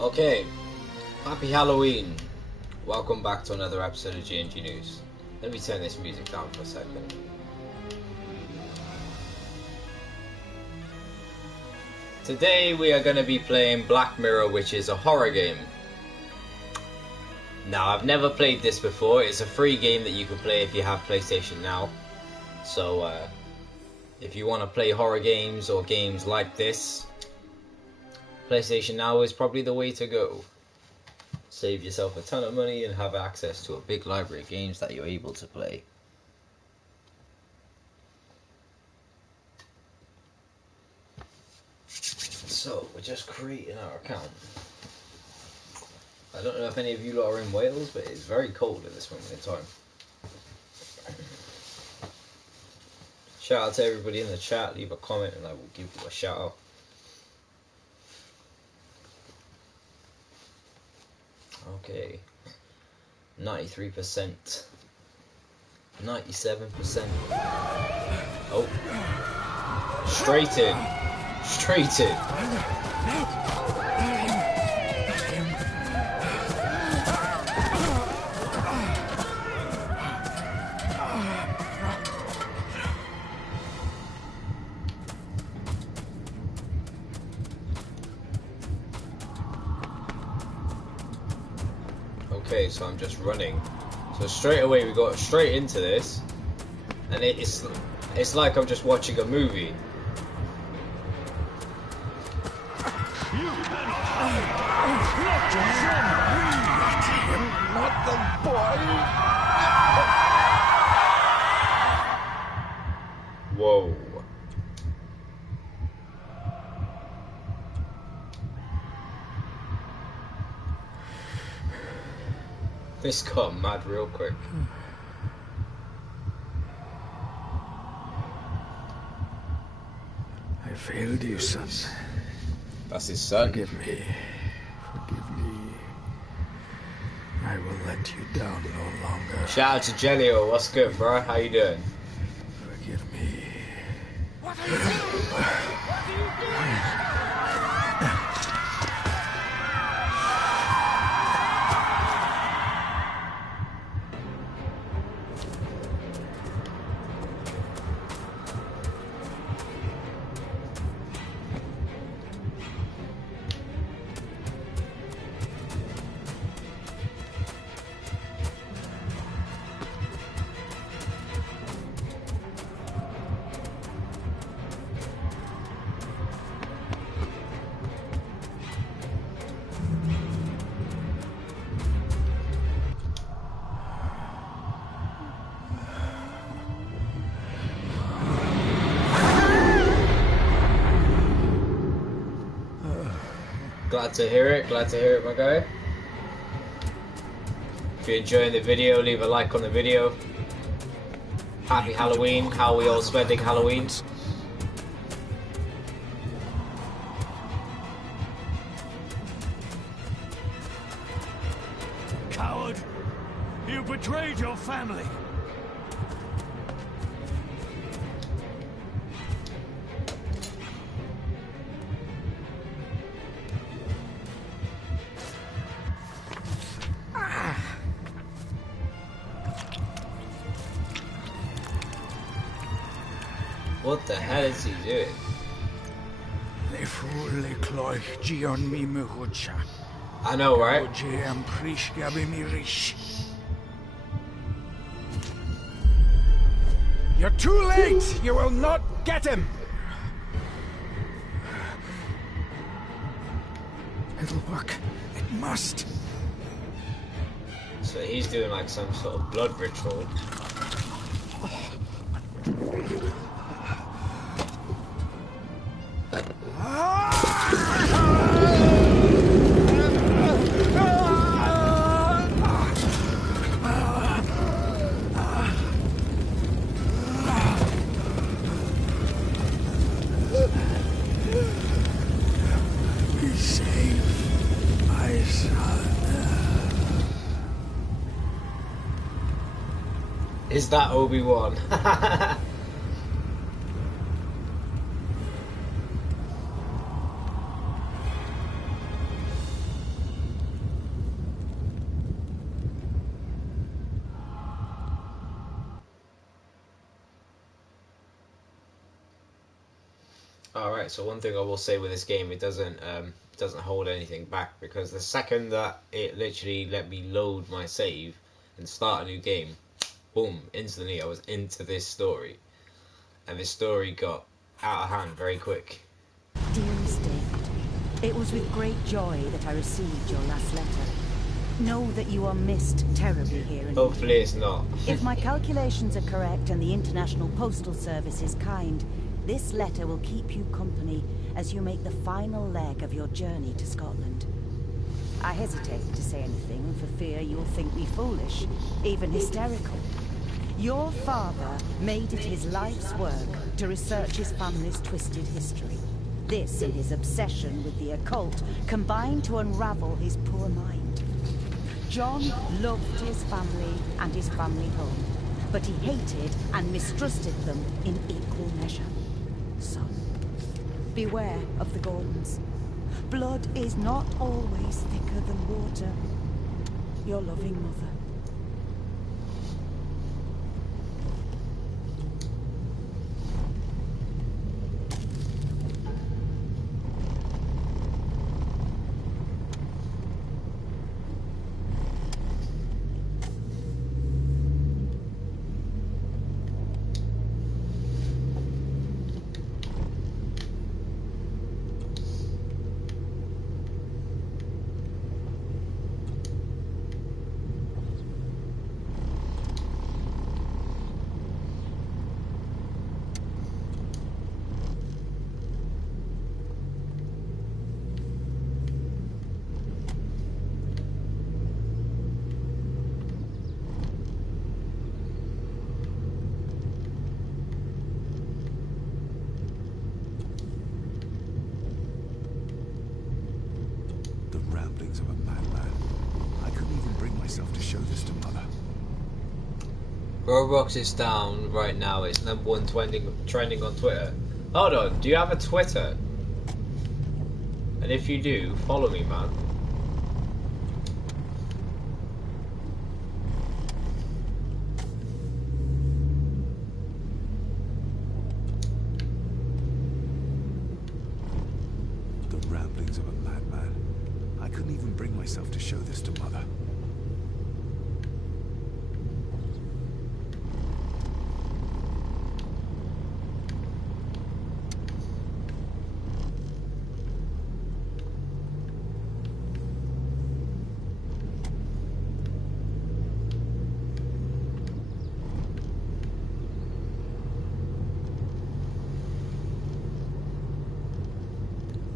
Okay, happy Halloween. Welcome back to another episode of Gmgnews. Let me turn this music down for a second. Today we are going to be playing Black Mirror, which is a horror game. Now, I've never played this before. It's a free game that you can play if you have PlayStation Now. So, if you want to play horror games or games like this, PlayStation Now is probably the way to go. Save yourself a ton of money and have access to a big library of games that you're able to play. So, we're just creating our account. I don't know if any of you lot are in Wales, but it's very cold at this moment in time. Shout out to everybody in the chat, leave a comment and I will give you a shout out. Okay, 93%, 97%. Oh, straight in. Okay, so I'm just running. So straight away we got straight into this, and it's like I'm just watching a movie. Not the boy. Whoa. This got mad real quick. I failed you, son. That's his son. Forgive me. I will let you down no longer. Shout out to Jelio. What's good, bro? How you doing? Forgive me. What are you doing? What are you doing? Glad to hear it, my guy. If you're enjoying the video, leave a like on the video. Happy Halloween. How are we all spending Halloween? Coward! You betrayed your family! What the hell is he doing? I know, right? You're too late! You will not get him! It'll work. It must. So he's doing like some sort of blood ritual. Be safe, my son. Is that Obi-Wan? Alright, so one thing I will say with this game, it doesn't hold anything back, because the second that it literally let me load my save and start a new game, boom, instantly I was into this story. And this story got out of hand very quick. Dearest David, it was with great joy that I received your last letter. Know that you are missed terribly here in Hopefully it's not. If my calculations are correct and the International Postal Service is kind, this letter will keep you company as you make the final leg of your journey to Scotland. I hesitate to say anything for fear you'll think me foolish, even hysterical. Your father made it his life's work to research his family's twisted history. This and his obsession with the occult combined to unravel his poor mind. John loved his family and his family home, but he hated and mistrusted them in equal measure. Son, beware of the Gordons. Blood is not always thicker than water. Your loving mother. Of a madman. I couldn't even bring myself to show this to Mother. Roblox is down right now. It's #1 trending on Twitter. Hold on, do you have a Twitter? And if you do, follow me, man. The ramblings of a madman. I couldn't even bring myself to show this to Mother.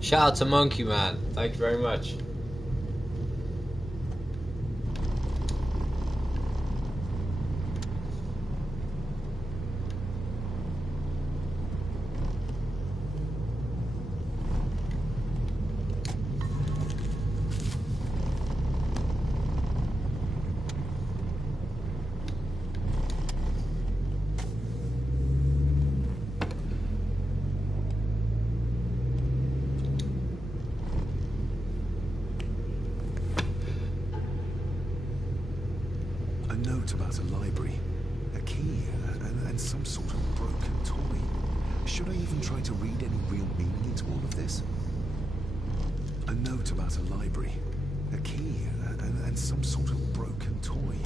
Shout out to Monkey Man. Thank you very much. A note about a library, a key, and some sort of broken toy. Should I even try to read any real meaning into all of this? A note about a library, a key, and some sort of broken toy.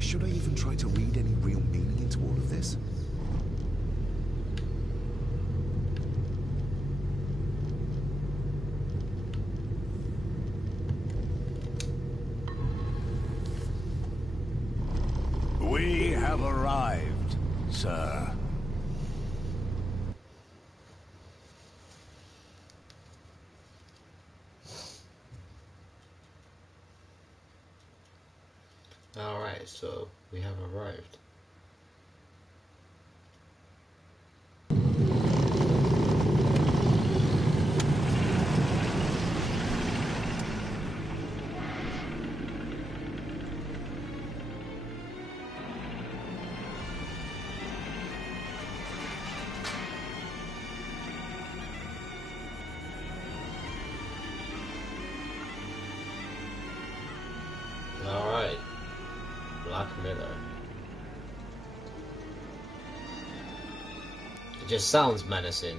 Should I even try to read any real meaning into all of this? We have arrived, sir. Alright, so we have arrived. Alright. Black Mirror. It just sounds menacing.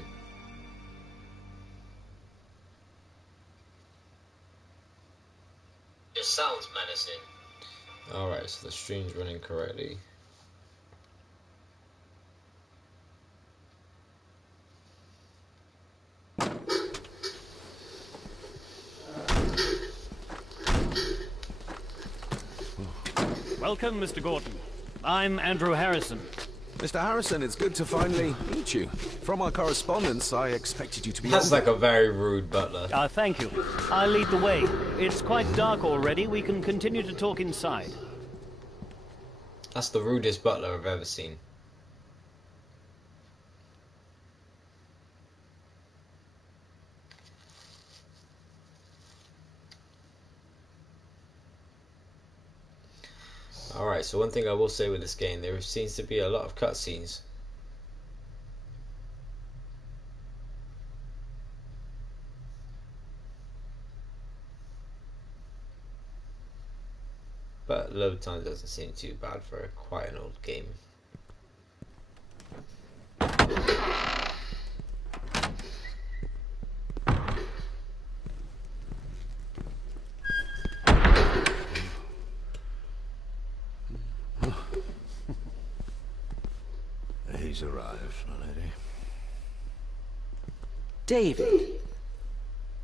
sounds menacing. Alright, so the stream's running correctly. Welcome, Mr. Gordon. I'm Andrew Harrison. Mr. Harrison, it's good to finally meet you. From our correspondence, I expected you to be... That's like a very rude butler. Thank you. I'll lead the way. It's quite dark already. We can continue to talk inside. That's the rudest butler I've ever seen. Alright, so one thing I will say with this game, there seems to be a lot of cutscenes. But load time doesn't seem too bad for quite an old game. He's arrived, my lady. David,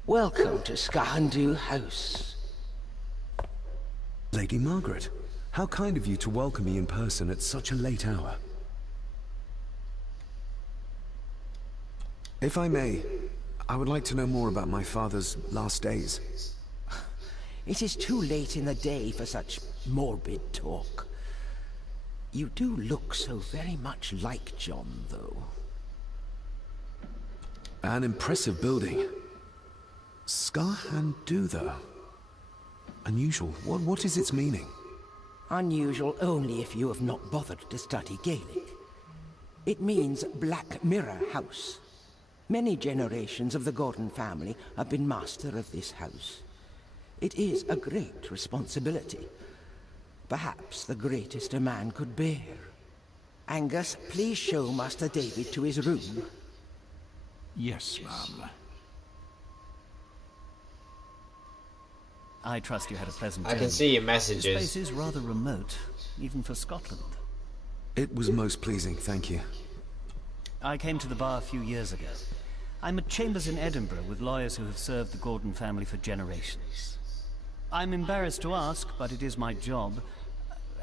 welcome to Thankyou House. Lady Margaret, how kind of you to welcome me in person at such a late hour. If I may, I would like to know more about my father's last days. It is too late in the day for such morbid talk. You do look so very much like John, though. An impressive building. Scar-and-do, though. Unusual. What is its meaning? Unusual only if you have not bothered to study Gaelic. It means Black Mirror House. Many generations of the Gordon family have been master of this house. It is a great responsibility. Perhaps the greatest a man could bear. Angus, please show Master David to his room. Yes, ma'am. I trust you had a pleasant I journey. can see your This messages. place is rather remote, even for Scotland. It was most pleasing, thank you. I came to the bar a few years ago. I'm at Chambers in Edinburgh with lawyers who have served the Gordon family for generations. I'm embarrassed to ask, but it is my job.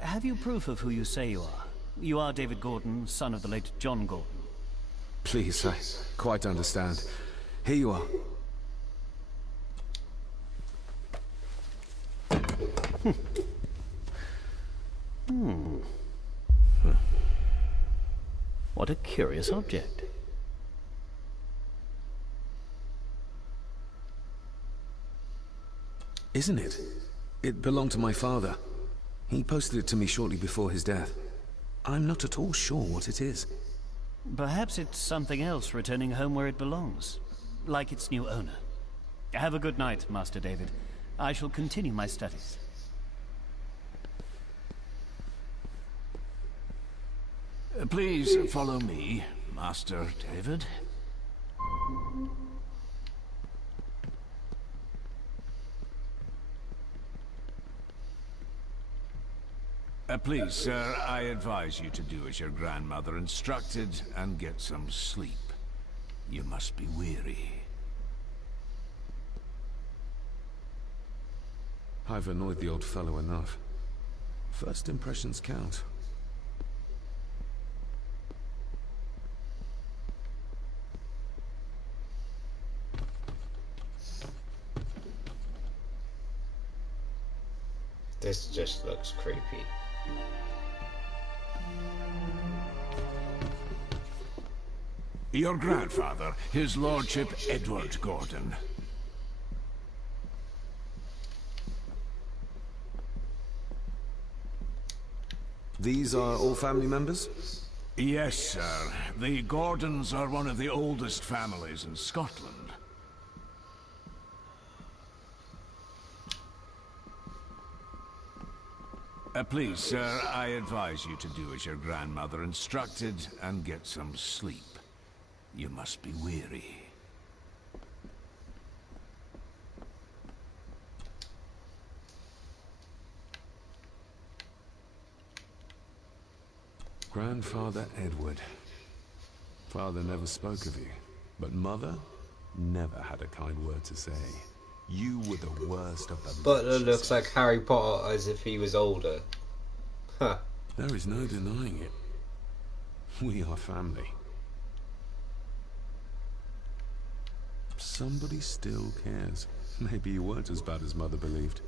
Have you proof of who you say you are? You are David Gordon, son of the late John Gordon. Please, I quite understand. Here you are. What a curious object. Isn't it? It belonged to my father. He posted it to me shortly before his death. I'm not at all sure what it is. Perhaps it's something else returning home where it belongs, like its new owner. Have a good night, Master David. I shall continue my studies. Please follow me, Master David. Please, sir, I advise you to do as your grandmother instructed and get some sleep. You must be weary. I've annoyed the old fellow enough. First impressions count. This just looks creepy. Your grandfather, his lordship Edward Gordon. These are all family members? Yes, sir. The Gordons are one of the oldest families in Scotland. Please, sir, I advise you to do as your grandmother instructed and get some sleep. You must be weary. Grandfather Edward. Father never spoke of you, but Mother never had a kind word to say. You were the worst of the lot. Butler looks like Harry Potter as if he was older. Huh. There is no denying it. We are family. Somebody still cares. Maybe you weren't as bad as Mother believed.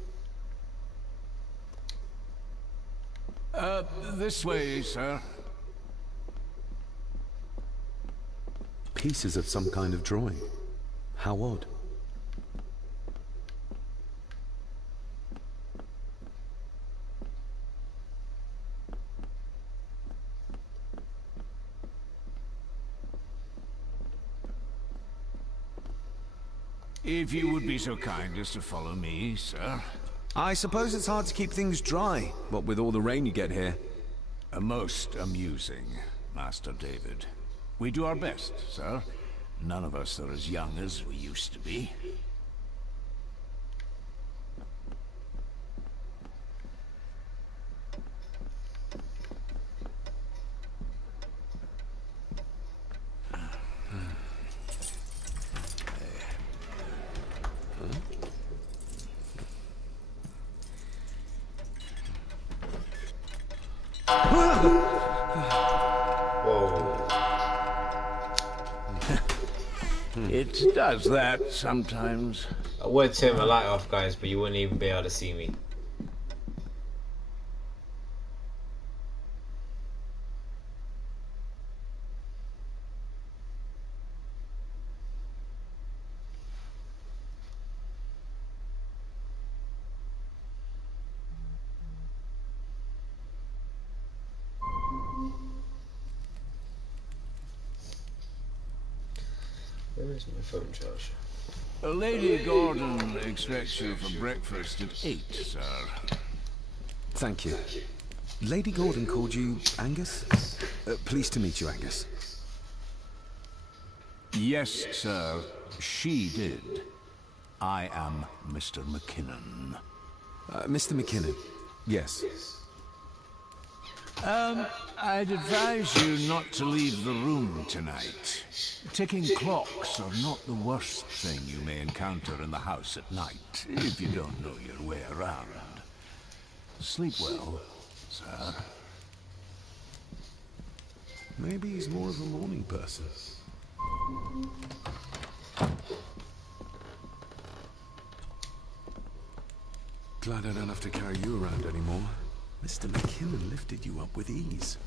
This way, sir. Pieces of some kind of drawing. How odd. If you would be so kind as to follow me, sir. I suppose it's hard to keep things dry, what with all the rain you get here. Most amusing, Master David. We do our best, sir. None of us are as young as we used to be. It does that sometimes. I would turn my light off, guys, but you wouldn't even be able to see me. Where is my phone charger? Lady Gordon expects you for breakfast at 8, sir. Thank you. Lady Gordon called you Angus? Pleased to meet you, Angus. Yes, sir. She did. I am Mr. McKinnon. Mr. McKinnon. Yes. I'd advise you not to leave the room tonight. Ticking clocks are not the worst thing you may encounter in the house at night, if you don't know your way around. Sleep well, sir. Maybe he's more of a morning person. Glad I don't have to carry you around anymore. Mr. McKinnon lifted you up with ease.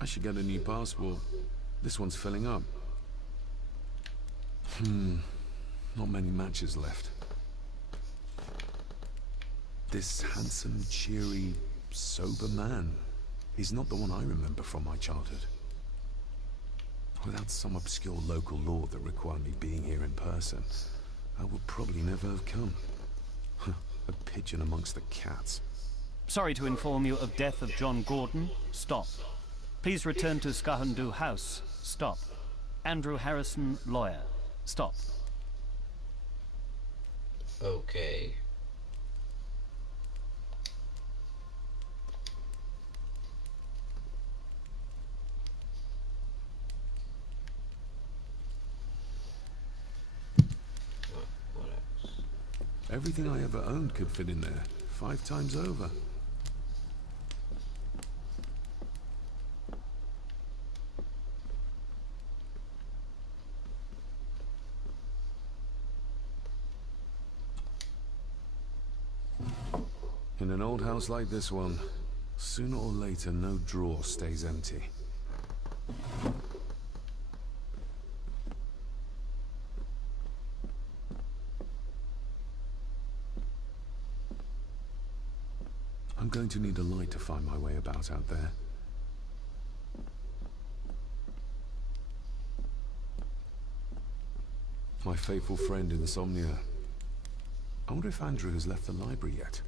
I should get a new passport. This one's filling up. Not many matches left. This handsome, cheery, sober man. He's not the one I remember from my childhood. Without some obscure local law that required me being here in person, I would probably never have come. A pigeon amongst the cats. Sorry to inform you of death of John Gordon. Stop. Please return to Gmgnews house. Stop. Andrew Harrison, lawyer. Stop. Okay. What else? Everything I ever owned could fit in there, 5 times over. In an old house like this one, sooner or later no drawer stays empty. I'm going to need a light to find my way about out there. My faithful friend Insomnia. I wonder if Andrew has left the library yet.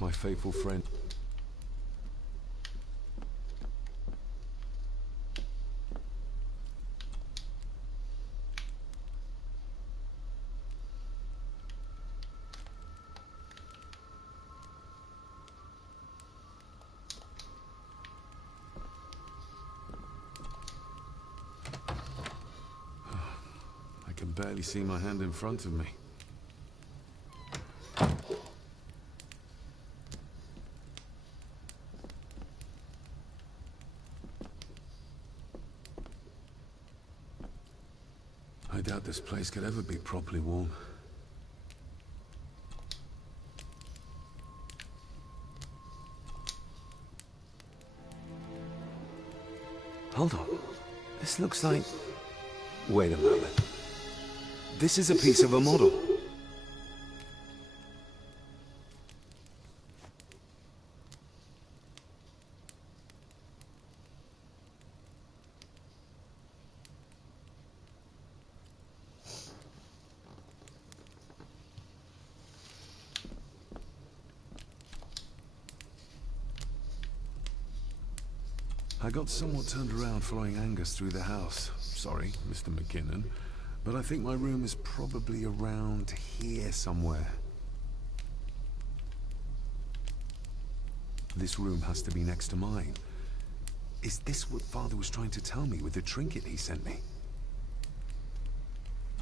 My faithful friend. barely see my hand in front of me. I doubt this place could ever be properly warm. Hold on. This looks like... Wait a moment. This is a piece of a model. I got somewhat turned around following Angus through the house. Sorry, Mr. McKinnon, but I think my room is probably around here somewhere. This room has to be next to mine. Is this what Father was trying to tell me with the trinket he sent me?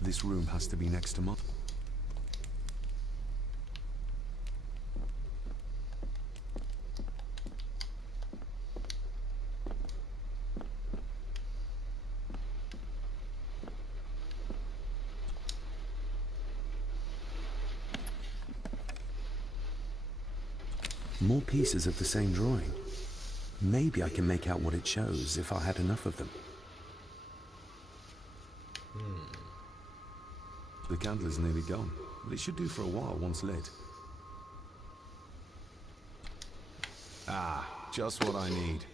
This room has to be next to mine. More pieces of the same drawing. Maybe I can make out what it shows if I had enough of them. The candle is nearly gone, but it should do for a while once lit. Ah, just what I need.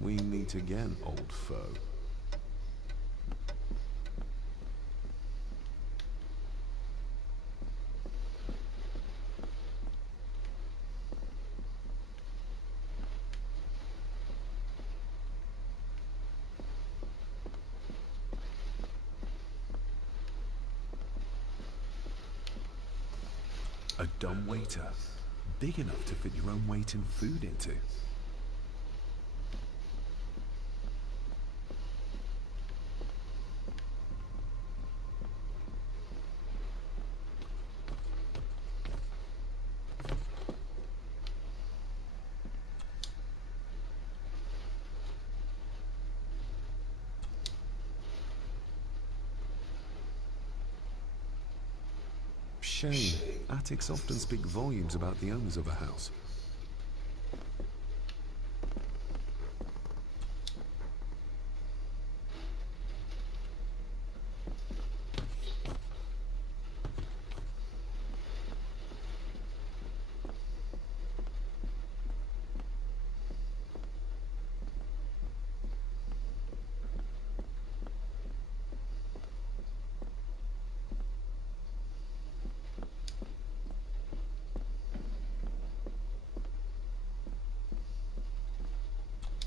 We meet again, old foe. A dumb waiter. Big enough to fit your own weight in food into. Shame. Attics often speak volumes about the owners of a house.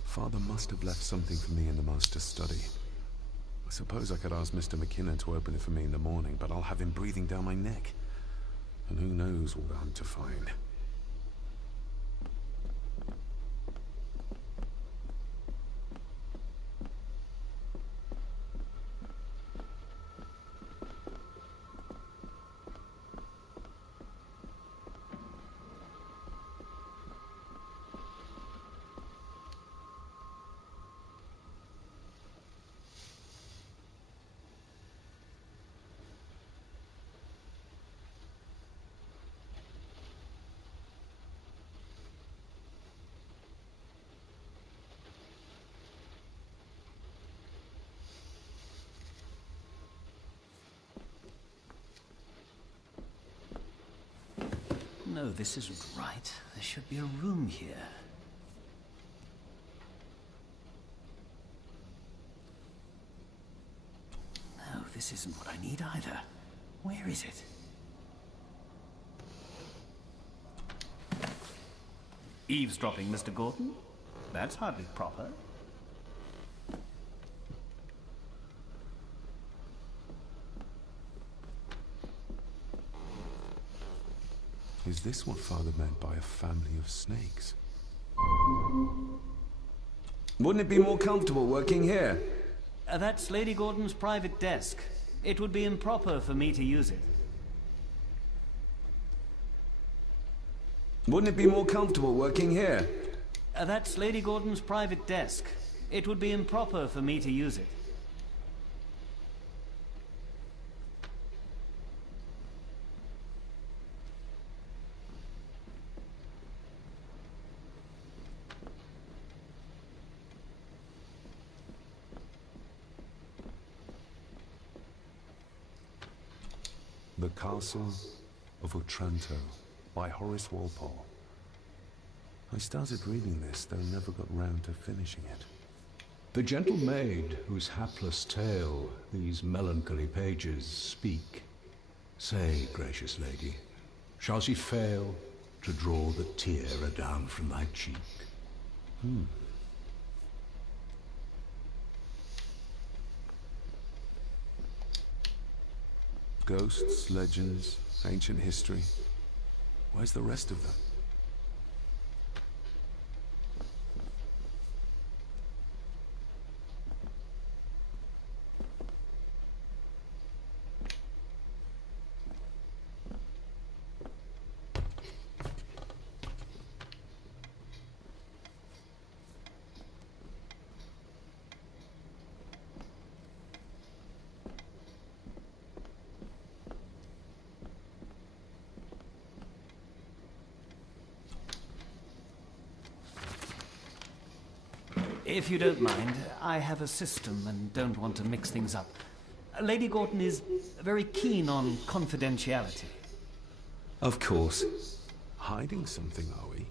Father must have left something for me in the Master's study. I suppose I could ask Mr. McKinnon to open it for me in the morning, but I'll have him breathing down my neck. And who knows what I'm to find. No, this isn't right. There should be a room here. No, this isn't what I need either. Where is it? Eavesdropping, Mr. Gordon? That's hardly proper. Is this what Father meant by a family of snakes? Wouldn't it be more comfortable working here? That's Lady Gordon's private desk. It would be improper for me to use it. Wouldn't it be more comfortable working here? That's Lady Gordon's private desk. It would be improper for me to use it. The Castle of Otranto by Horace Walpole. I started reading this, though never got round to finishing it. The gentle maid whose hapless tale these melancholy pages speak. Say, gracious lady, shall she fail to draw the tear adown from thy cheek? Ghosts, legends, ancient history. Where's the rest of them? If you don't mind, I have a system and don't want to mix things up. Lady Gordon is very keen on confidentiality. Of course. Hiding something, are we?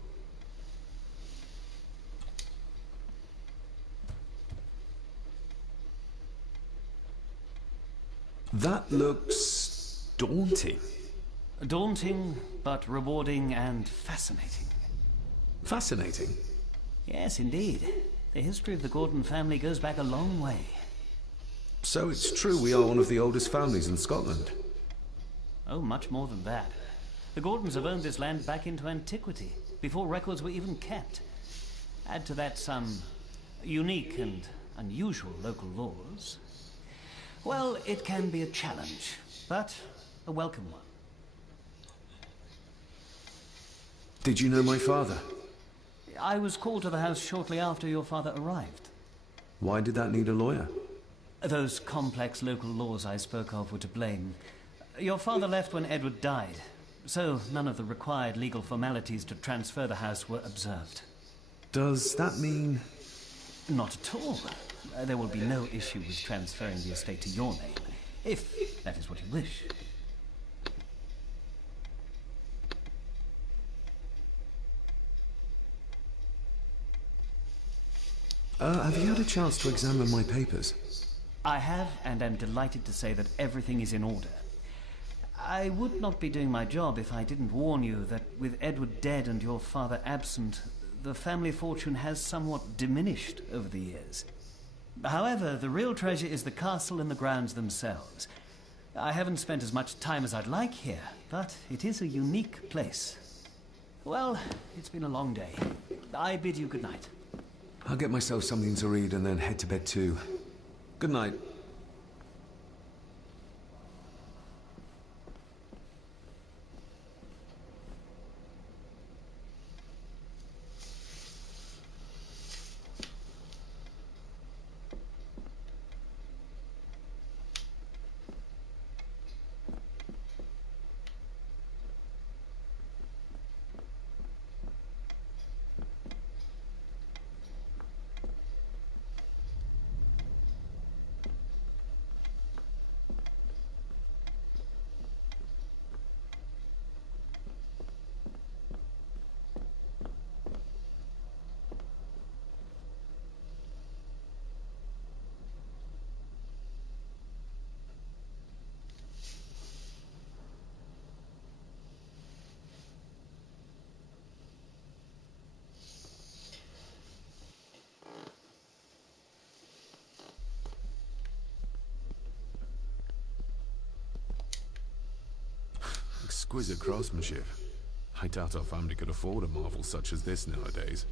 That looks daunting. Daunting, but rewarding and fascinating. Fascinating. Yes, indeed. The history of the Gordon family goes back a long way. So it's true we are one of the oldest families in Scotland. Oh, much more than that. The Gordons have owned this land back into antiquity, before records were even kept. Add to that some unique and unusual local laws. Well, it can be a challenge, but a welcome one. Did you know my father? I was called to the house shortly after your father arrived. Why did that need a lawyer? Those complex local laws I spoke of were to blame. Your father left when Edward died, so none of the required legal formalities to transfer the house were observed. Does that mean... Not at all. There will be no issue with transferring the estate to your name, if that is what you wish. Have you had a chance to examine my papers? I have, and am delighted to say that everything is in order. I would not be doing my job if I didn't warn you that with Edward dead and your father absent, the family fortune has somewhat diminished over the years. However, the real treasure is the castle and the grounds themselves. I haven't spent as much time as I'd like here, but it is a unique place. Well, it's been a long day. I bid you good night. I'll get myself something to read and then head to bed too. Good night. Exquisite craftsmanship. I doubt our family could afford a marvel such as this nowadays.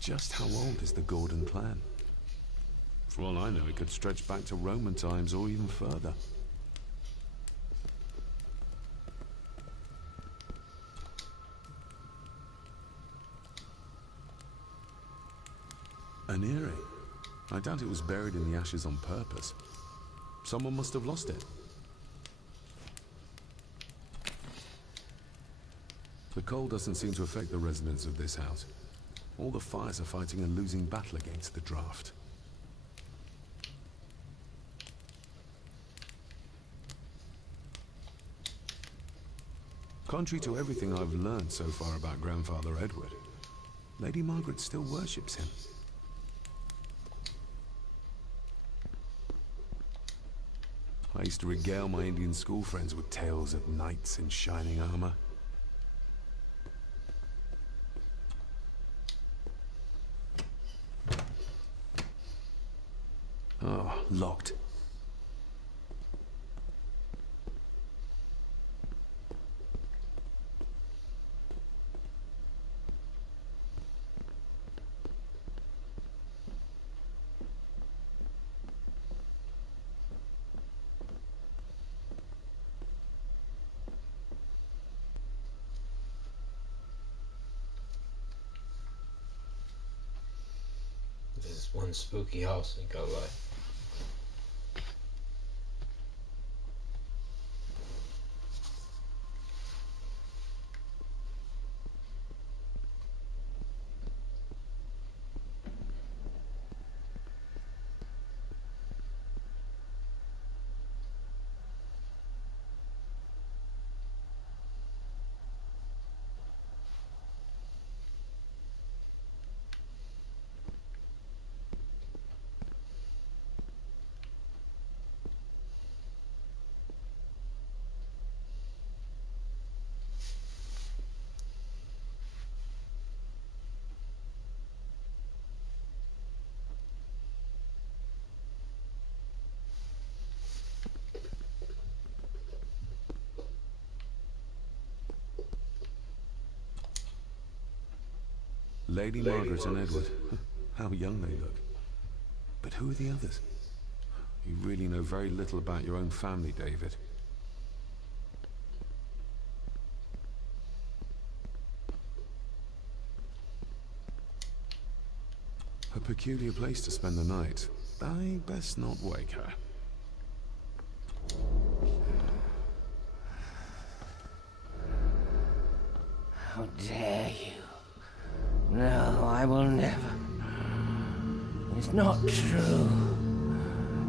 Just how old is the Gordon clan? For all I know, it could stretch back to Roman times or even further. An eyrie? I doubt it was buried in the ashes on purpose. Someone must have lost it. The cold doesn't seem to affect the residents of this house. All the fires are fighting a losing battle against the draft. Contrary to everything I've learned so far about Grandfather Edward, Lady Margaret still worships him. I used to regale my Indian school friends with tales of knights in shining armor. Oh, locked. There's one spooky house in Galway. Lady Margaret and Edward. How young they look. But who are the others? You really know very little about your own family, David. A peculiar place to spend the night. I best not wake her. How dare you? No, I will never. It's not true.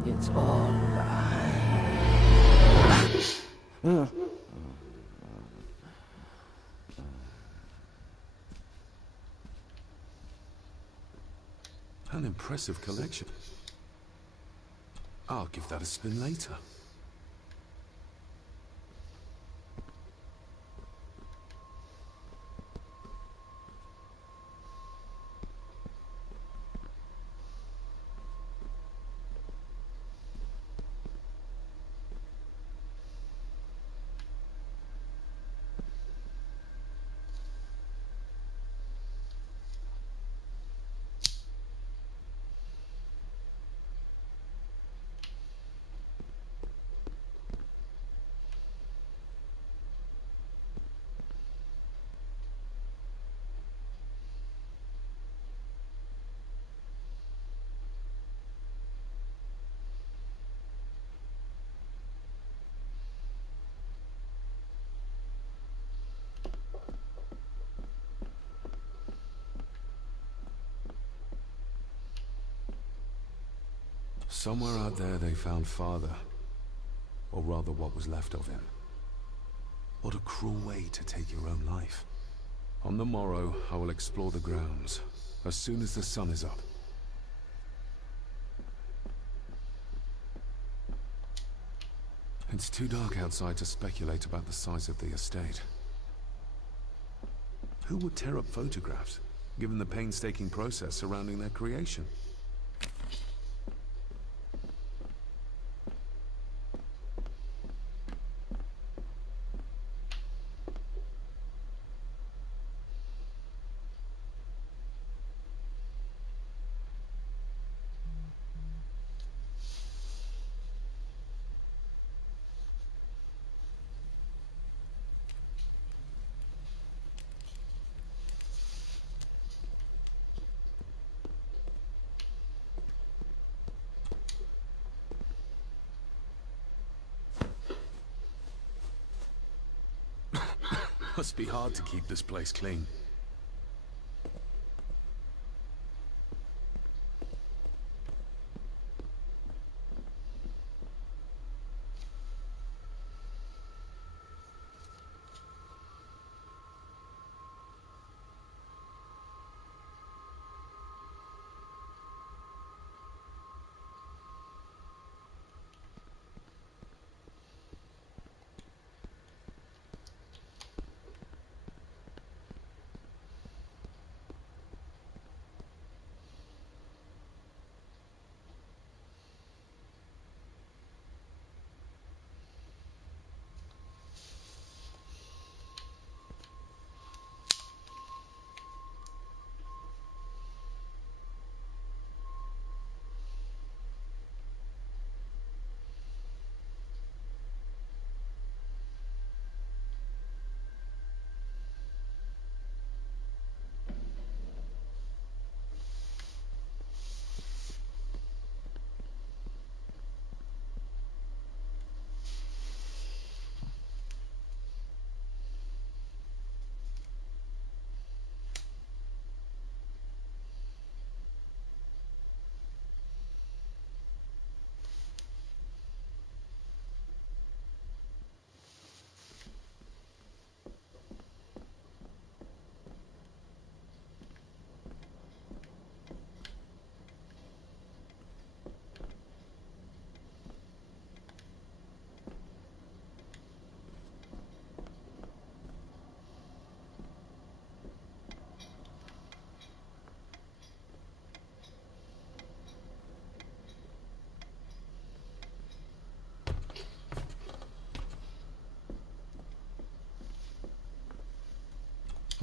It's all lies. An impressive collection. I'll give that a spin later. Somewhere out there they found Father. Or rather what was left of him. What a cruel way to take your own life. On the morrow, I will explore the grounds, as soon as the sun is up. It's too dark outside to speculate about the size of the estate. Who would tear up photographs, given the painstaking process surrounding their creation? Must be hard to keep this place clean.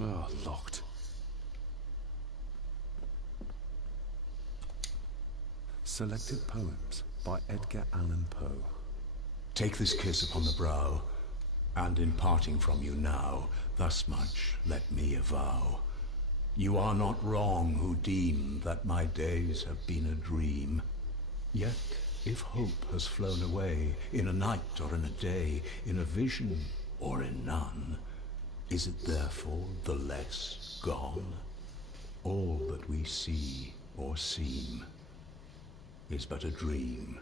Oh, locked. Selected Poems by Edgar Allan Poe. Take this kiss upon the brow, and in parting from you now, thus much let me avow. You are not wrong who deem that my days have been a dream. Yet, if hope has flown away, in a night or in a day, in a vision or in none, is it therefore the less gone? All that we see or seem is but a dream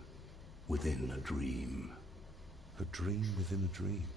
within a dream. A dream within a dream.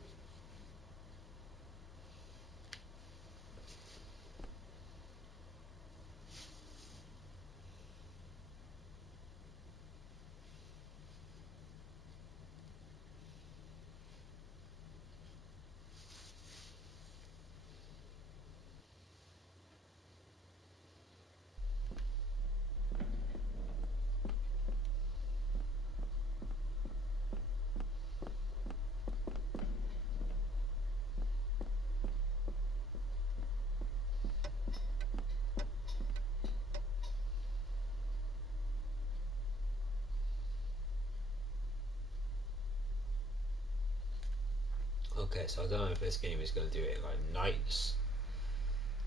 Okay, so I don't know if this game is going to do it like nights.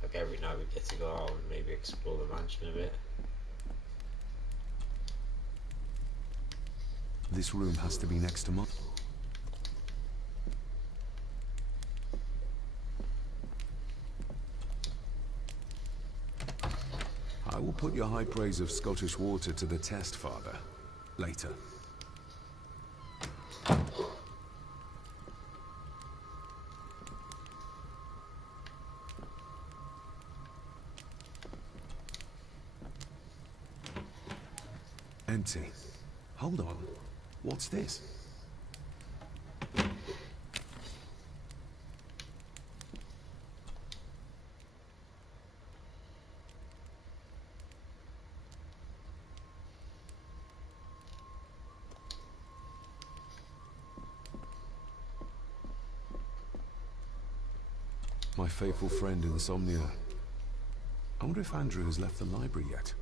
Like every night we get to go out and maybe explore the mansion a bit. This room has to be next to mine. I will put your high praise of Scottish water to the test, Father. Later. Empty. Hold on. What's this? My faithful friend Insomnia. I wonder if Andrew has left the library yet.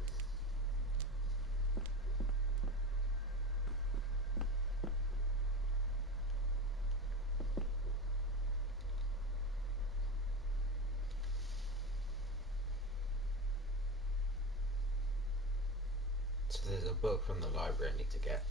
So there's a book from the library I need to get.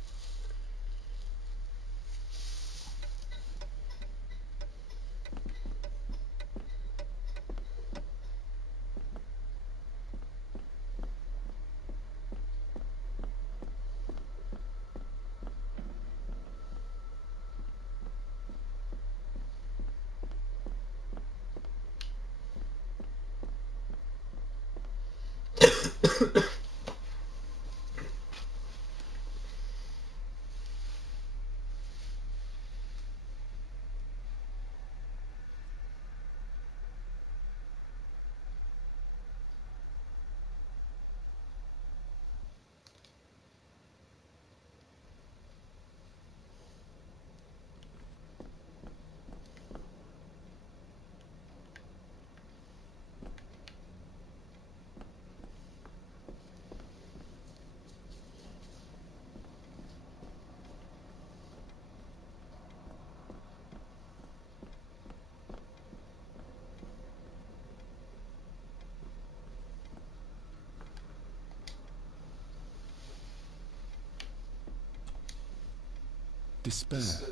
Despair,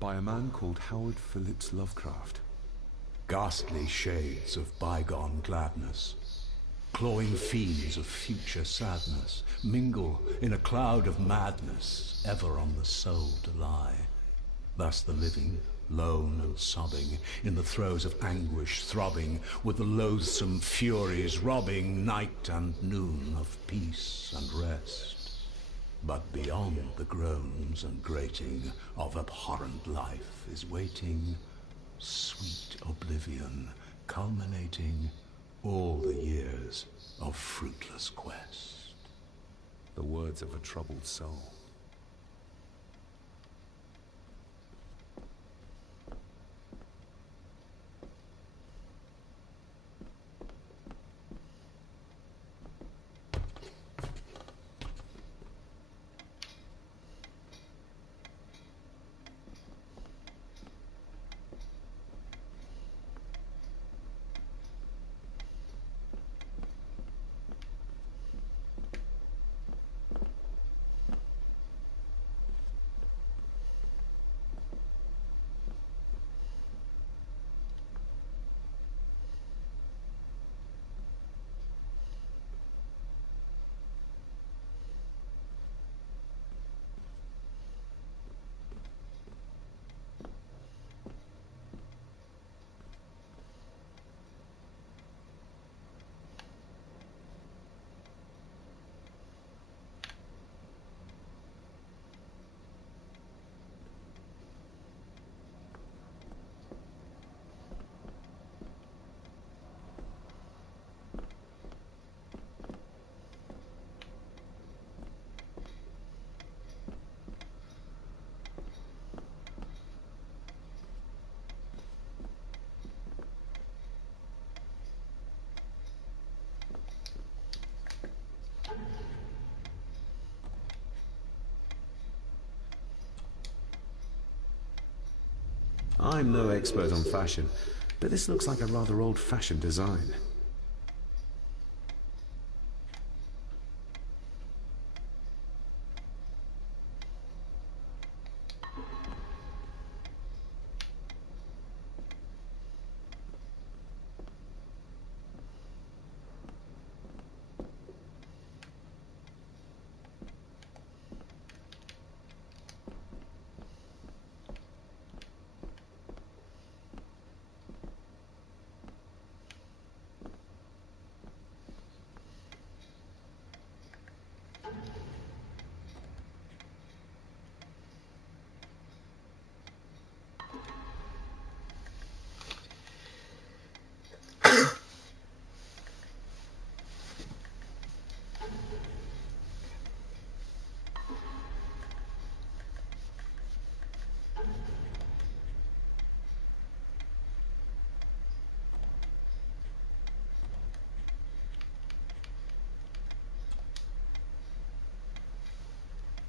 by a man called Howard Phillips Lovecraft. Ghastly shades of bygone gladness, clawing fiends of future sadness, mingle in a cloud of madness, ever on the soul to lie. Thus the living, lone and sobbing, in the throes of anguish throbbing, with the loathsome furies robbing night and noon of peace and rest. But beyond the groans and grating of abhorrent life is waiting sweet oblivion, culminating all the years of fruitless quest. The words of a troubled soul. I'm no expert on fashion, but this looks like a rather old-fashioned design.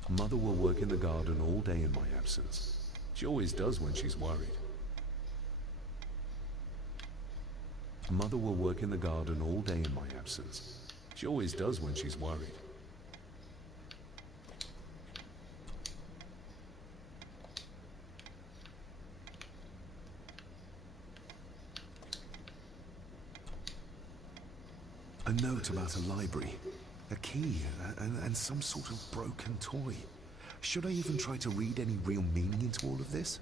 Mother will work in the garden all day in my absence. She always does when she's worried. Mother will work in the garden all day in my absence. She always does when she's worried. A note about a library, a key, and some sort of broken toy. Should I even try to read any real meaning into all of this?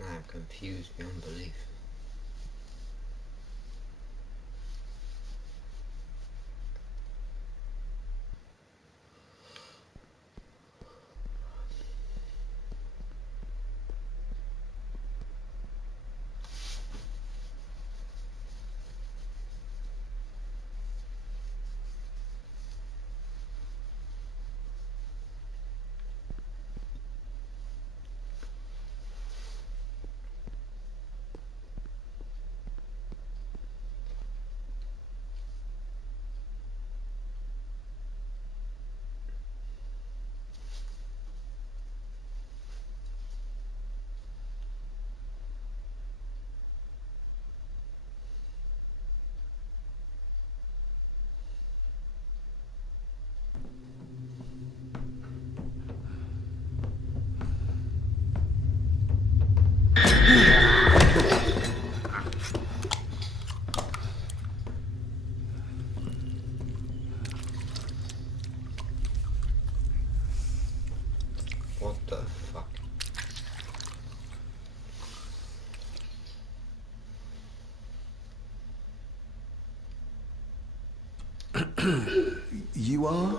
I'm confused beyond belief. What the fuck? You are?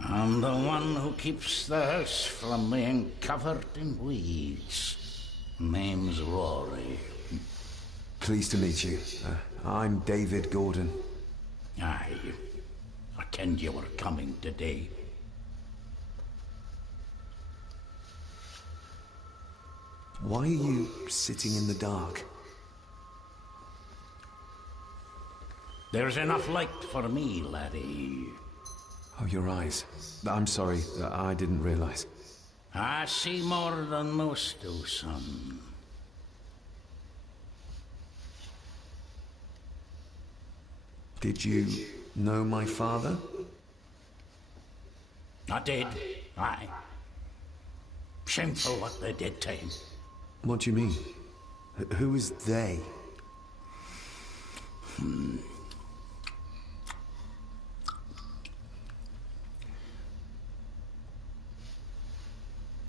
I'm the one who keeps the house from being covered in weeds. Name's Rory. Pleased to meet you. I'm David Gordon. Aye. I kenned you were coming today. Why are you sitting in the dark? There's enough light for me, laddie. Oh, your eyes. I'm sorry, I didn't realize. I see more than most do, son. Did you know my father? I did, aye. Shameful what they did to him. What do you mean? Who is they?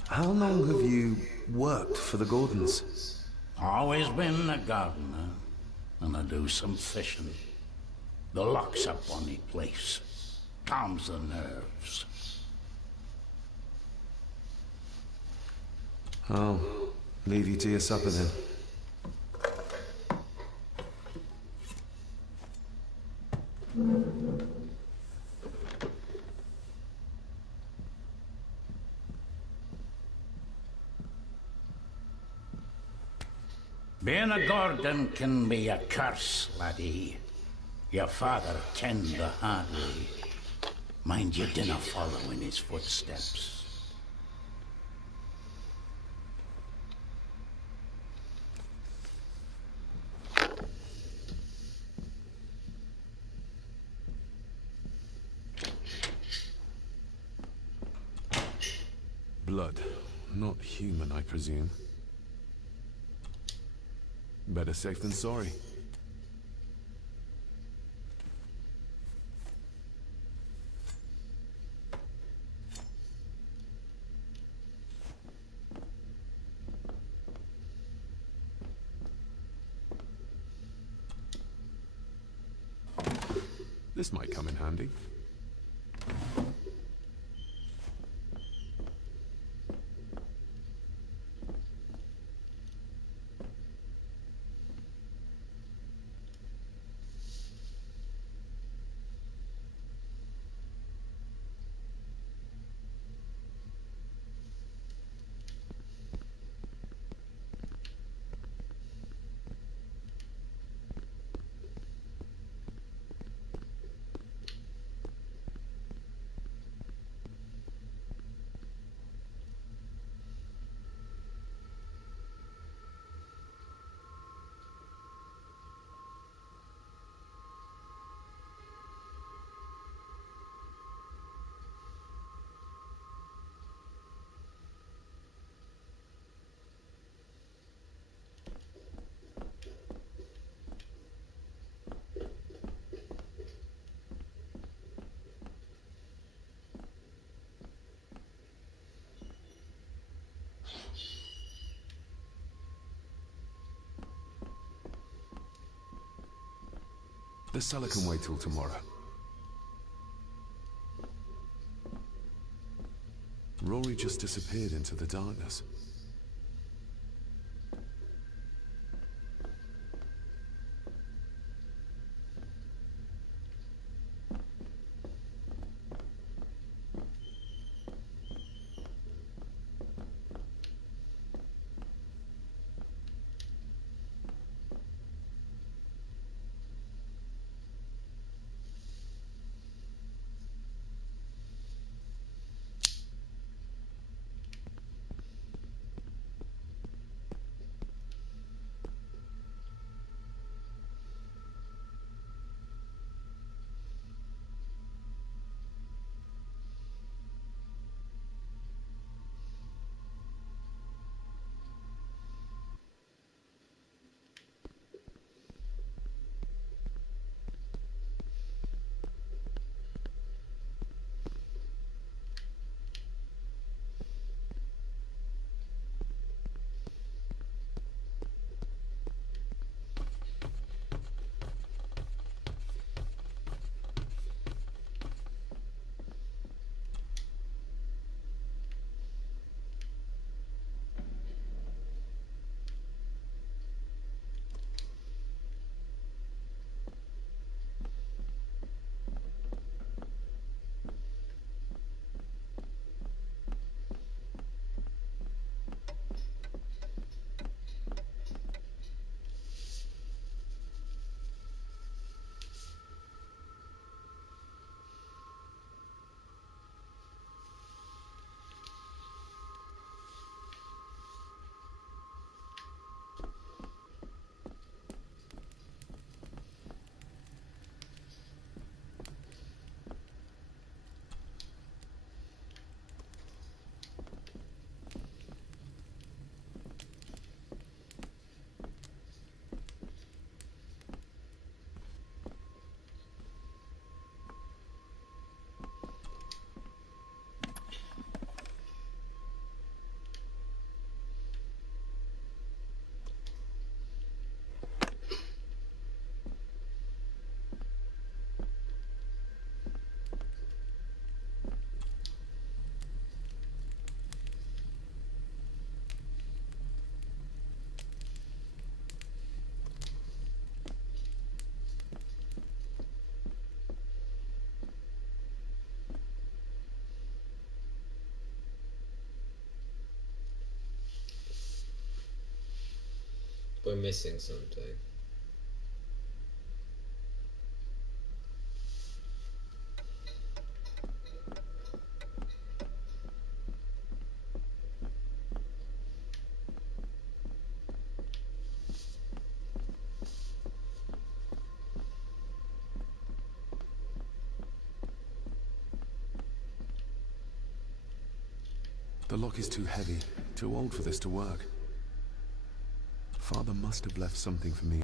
How long have you worked for the Gordons? Always been a gardener, and I do some fishing. The lock's a bonny place. Calms the nerves. I'll leave you to your supper then. Being a Gordon can be a curse, laddie. Your father kenned the hard way. Mind you dinna follow in his footsteps. blood. Not human, I presume. Better safe than sorry. This might come in handy. The cellar can wait till tomorrow. Rory just disappeared into the darkness. We're missing something. The lock is too heavy, too old for this to work. Father must have left something for me.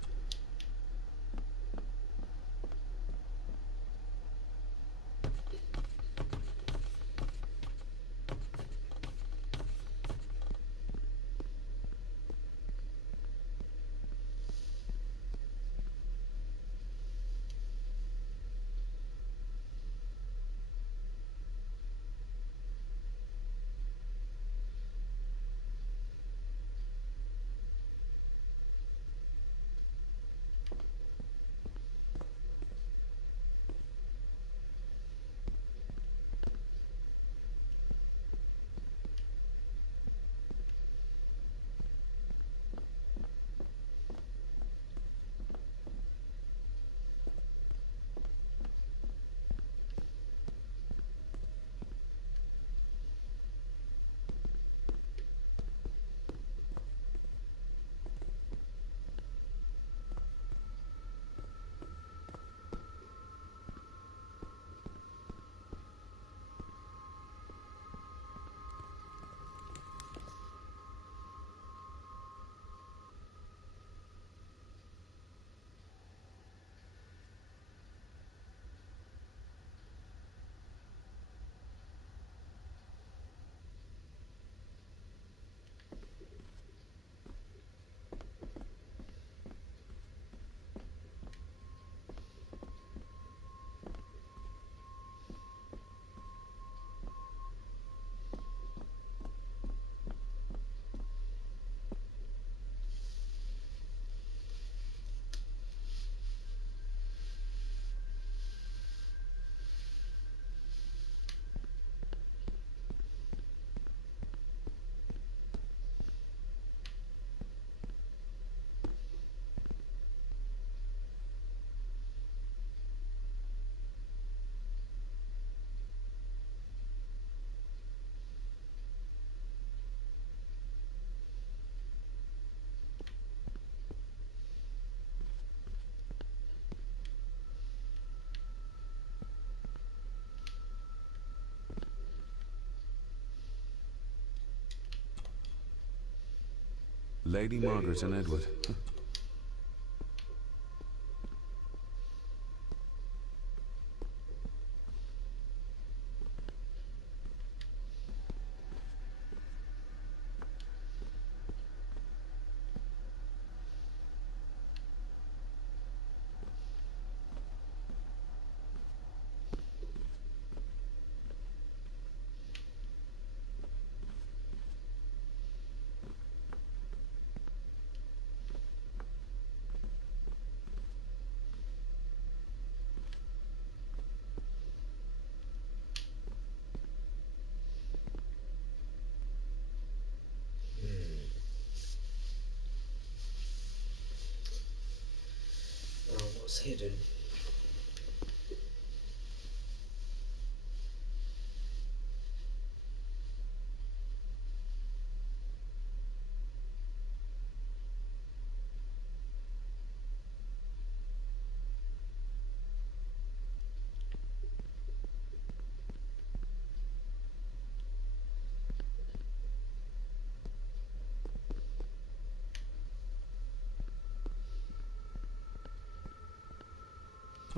Lady Margaret and Edward. Oh, what's hidden?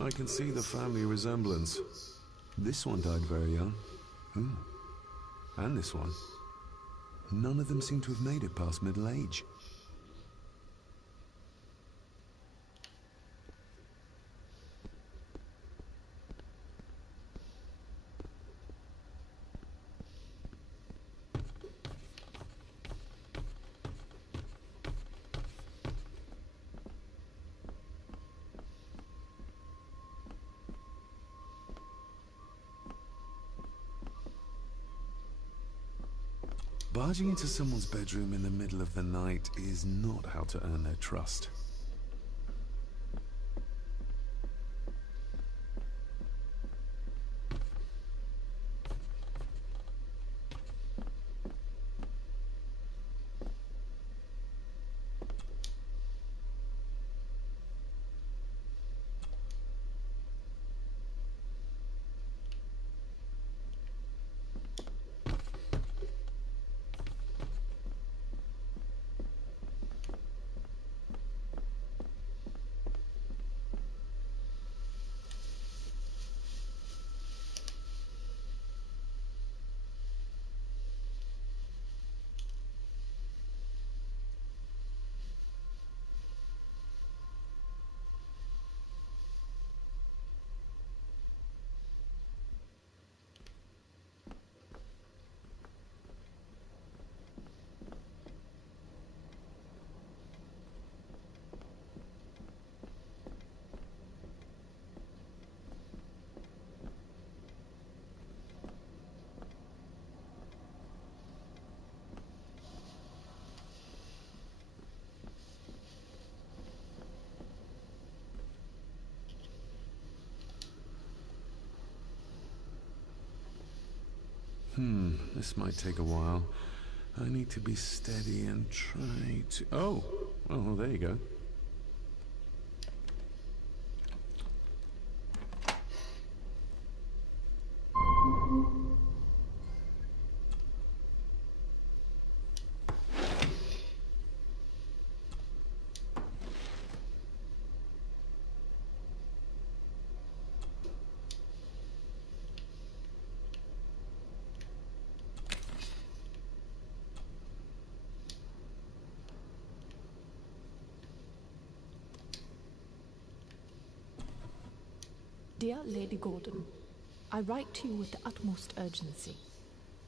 I can see the family resemblance. This one died very young. And this one. None of them seem to have made it past middle age. Barging into someone's bedroom in the middle of the night is not how to earn their trust. This might take a while. I need to be steady and try to... Oh, well, there you go. Dear Lady Gordon, I write to you with the utmost urgency.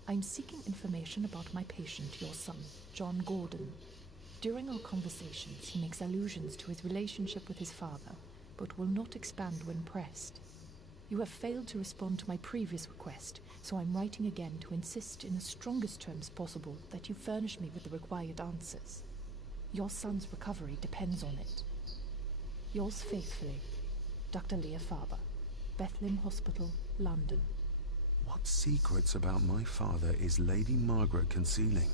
I'm seeking information about my patient, your son, John Gordon. During our conversations, he makes allusions to his relationship with his father, but will not expand when pressed. You have failed to respond to my previous request, so I'm writing again to insist in the strongest terms possible that you furnish me with the required answers. Your son's recovery depends on it. Yours faithfully, Dr. Leah Faber, Bethlehem Hospital, London. What secrets about my father is Lady Margaret concealing?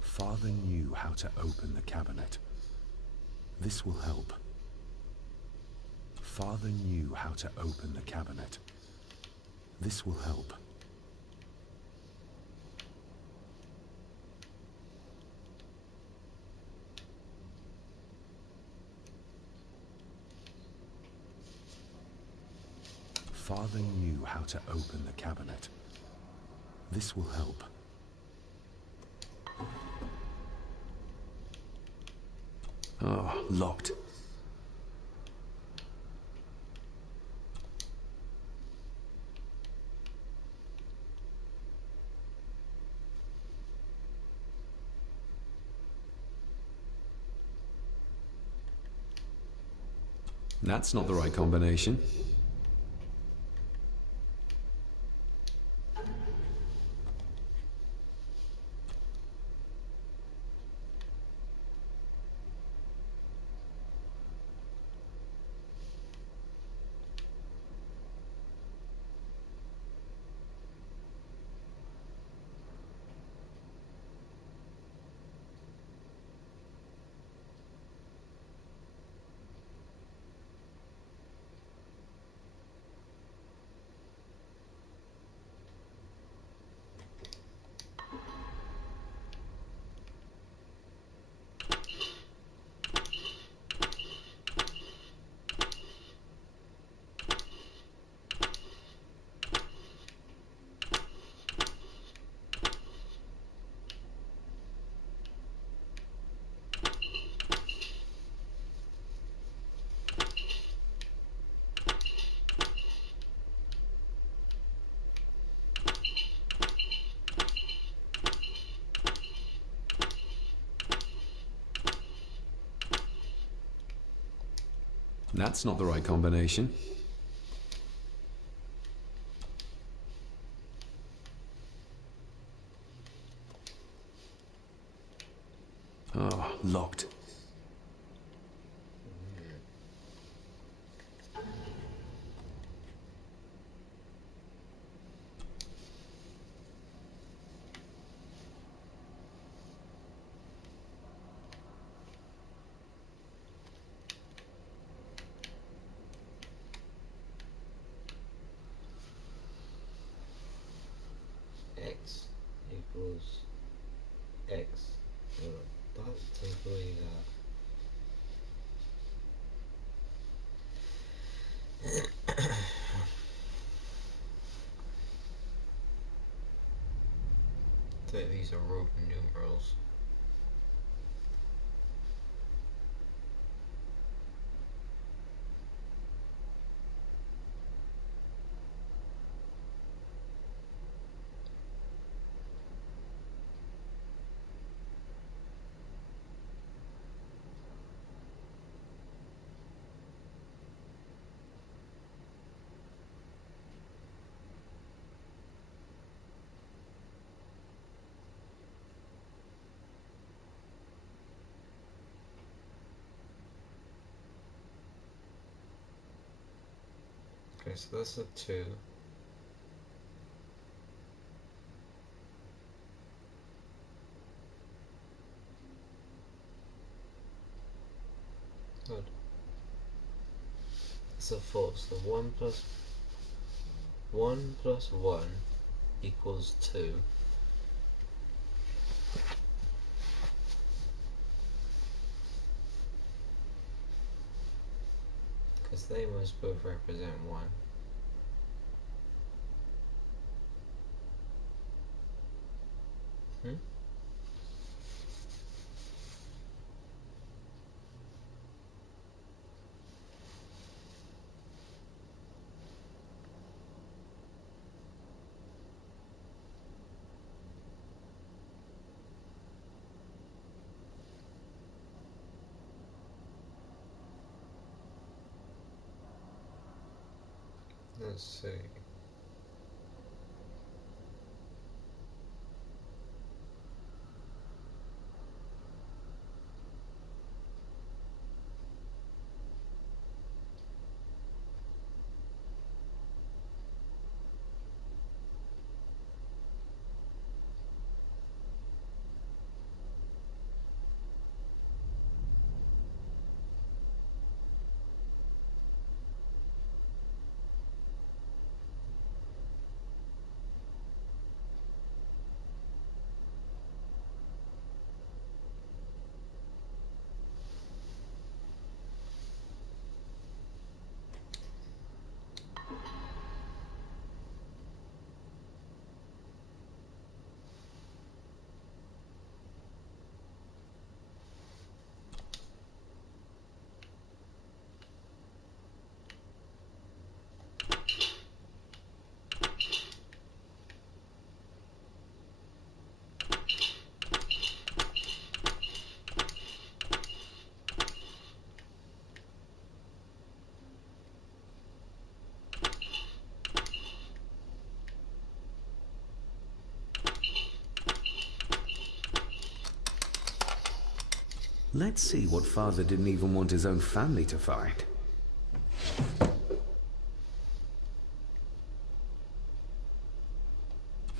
Father knew how to open the cabinet. This will help. Father knew how to open the cabinet. This will help. Father knew how to open the cabinet. This will help. Oh, locked. That's not the right combination. That's not the right combination. Oh, locked. X equals X. Don't take away that. These are Roman numerals. Okay, so that's a 2. Good. It's a 4, so 1 plus 1 equals 2. Because they must both represent 1. Hmm? Let's see. Let's see what father didn't even want his own family to find.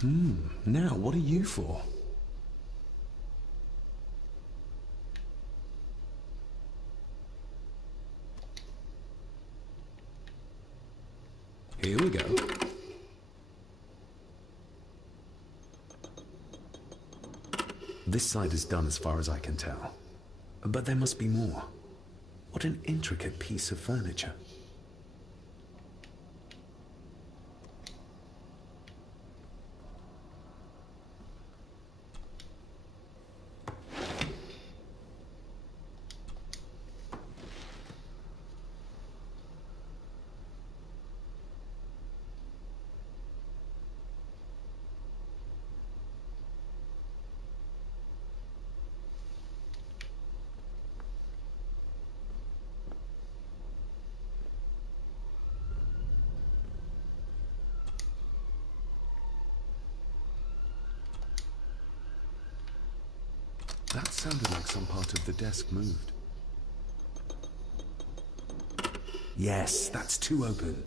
Now what are you for? Here we go. This side is done as far as I can tell. But there must be more. What an intricate piece of furniture. That sounded like some part of the desk moved. Yes, that's too open.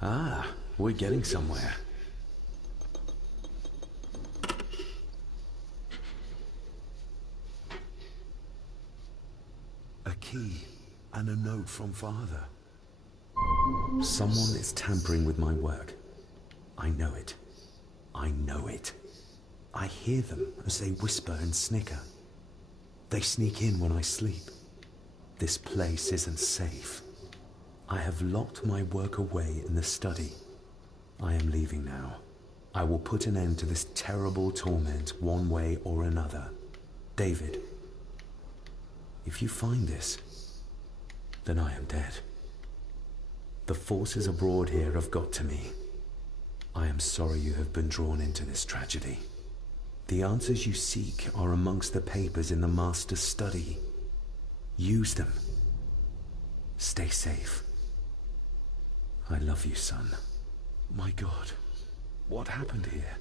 Ah, we're getting somewhere. A key and a note from father. Someone is tampering with my work. I know it. I know it. I hear them as they whisper and snicker. They sneak in when I sleep. This place isn't safe. I have locked my work away in the study. I am leaving now. I will put an end to this terrible torment one way or another. David, if you find this, then I am dead. The forces abroad here have got to me. I am sorry you have been drawn into this tragedy. The answers you seek are amongst the papers in the Master's study. Use them. Stay safe. I love you, son. My God, what happened here?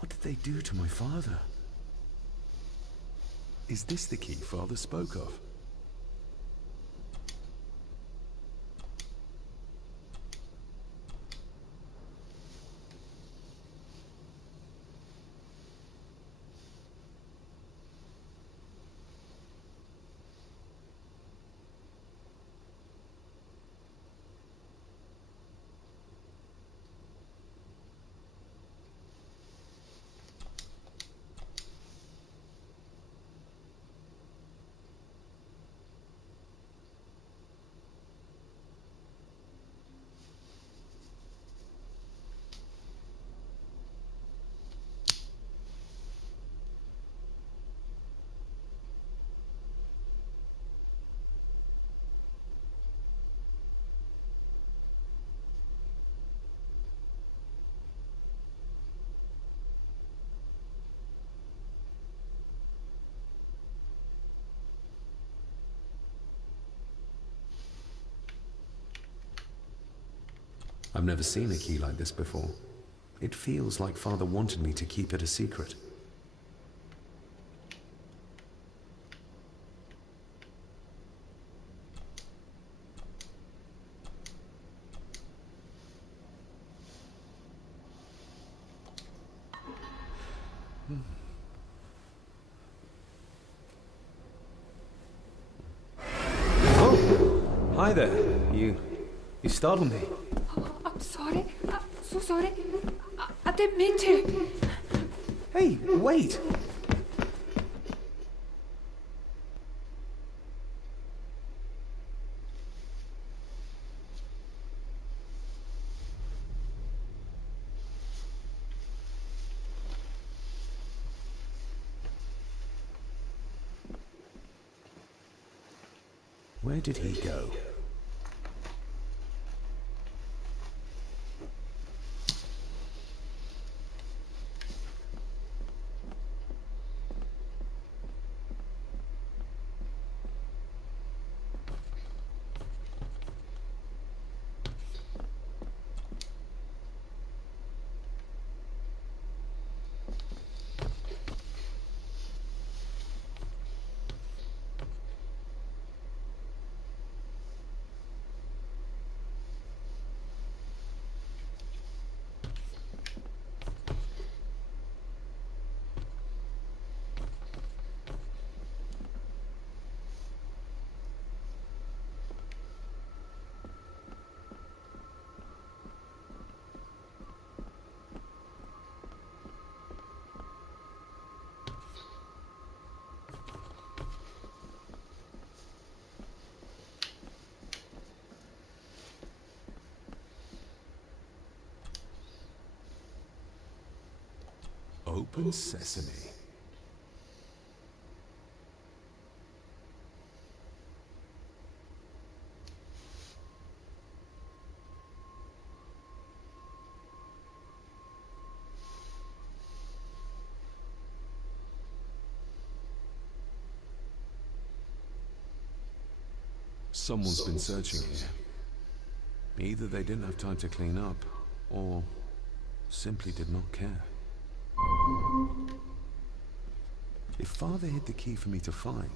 What did they do to my father? Is this the key Father spoke of? I've never seen a key like this before. It feels like Father wanted me to keep it a secret. Oh! Hi there. You startled me. Oh, I'm sorry. I'm so sorry. I didn't mean to. Hey, wait! Where did he go? Open sesame. Someone's been searching here. Either they didn't have time to clean up, or simply did not care. If Father hid the key for me to find,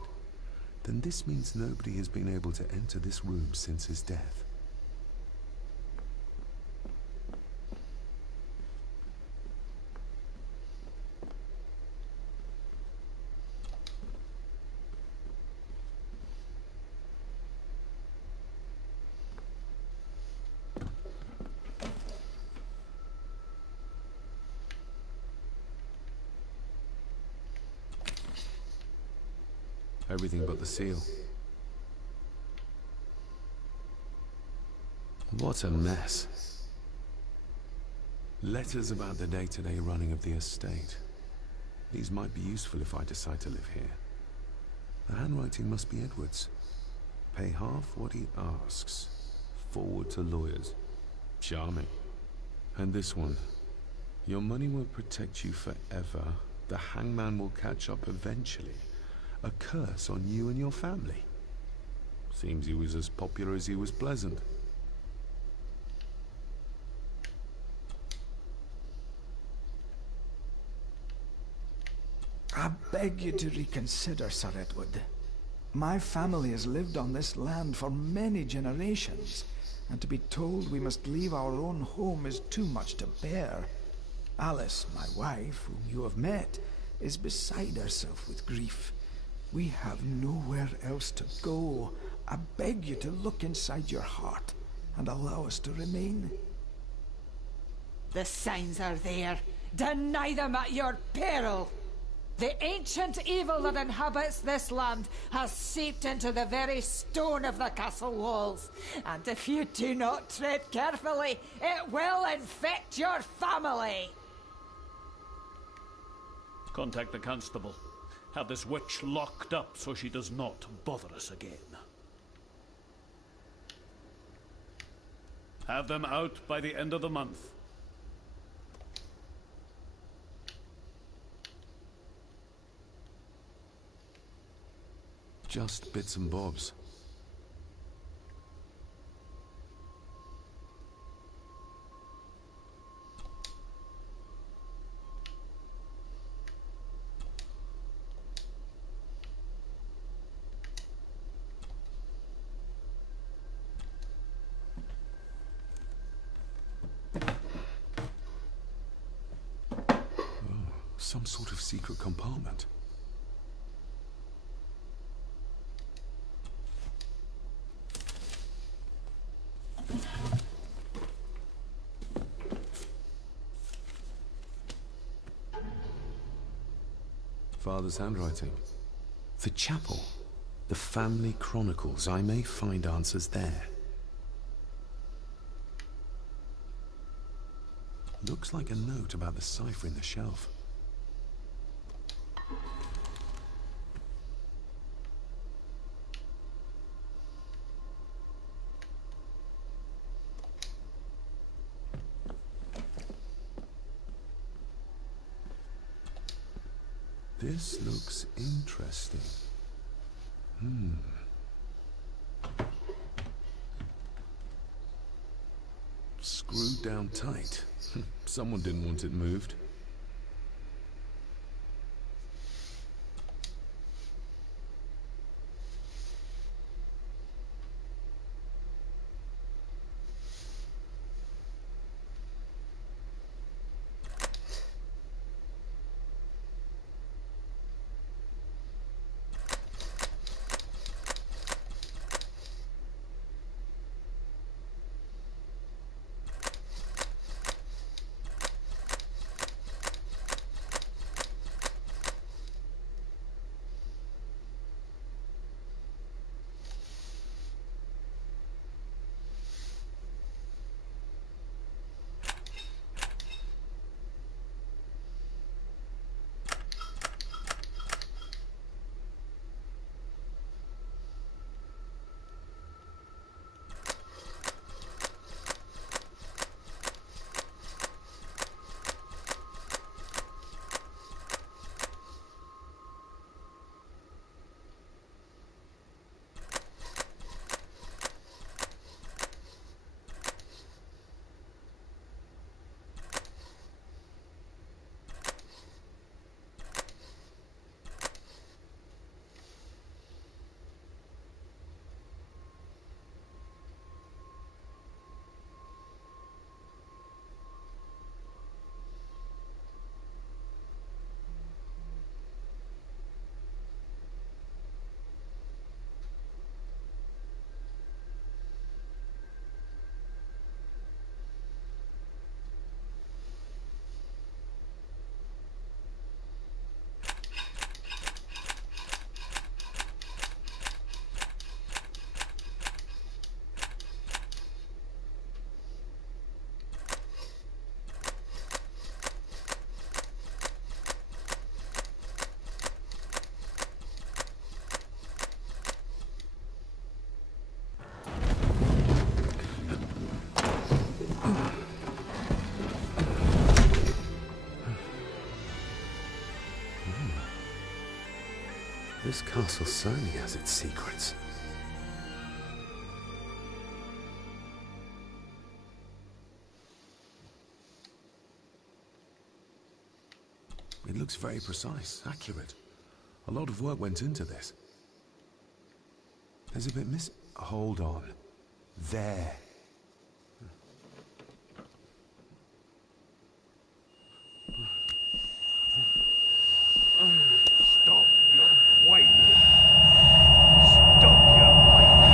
then this means nobody has been able to enter this room since his death. Everything but the seal. What a mess. Letters about the day-to-day running of the estate. These might be useful if I decide to live here. The handwriting must be Edward's. Pay half what he asks. Forward to lawyers. Charming. And this one. Your money won't protect you forever. The hangman will catch up eventually. A curse on you and your family. Seems he was as popular as he was pleasant. I beg you to reconsider, Sir Edward. My family has lived on this land for many generations, and to be told we must leave our own home is too much to bear. Alice, my wife, whom you have met, is beside herself with grief. We have nowhere else to go. I beg you to look inside your heart and allow us to remain. The signs are there. Deny them at your peril. The ancient evil that inhabits this land has seeped into the very stone of the castle walls. And if you do not tread carefully, it will infect your family. Contact the constable. Have this witch locked up so she does not bother us again. Have them out by the end of the month. Just bits and bobs. Some sort of secret compartment. Father's handwriting. The chapel. The family chronicles. I may find answers there. Looks like a note about the cipher in the shelf. This looks interesting. Screwed down tight. Someone didn't want it moved. This castle certainly has its secrets. It looks very precise, accurate. A lot of work went into this. There's a bit Hold on. There. Stop your whining. Stop your whining.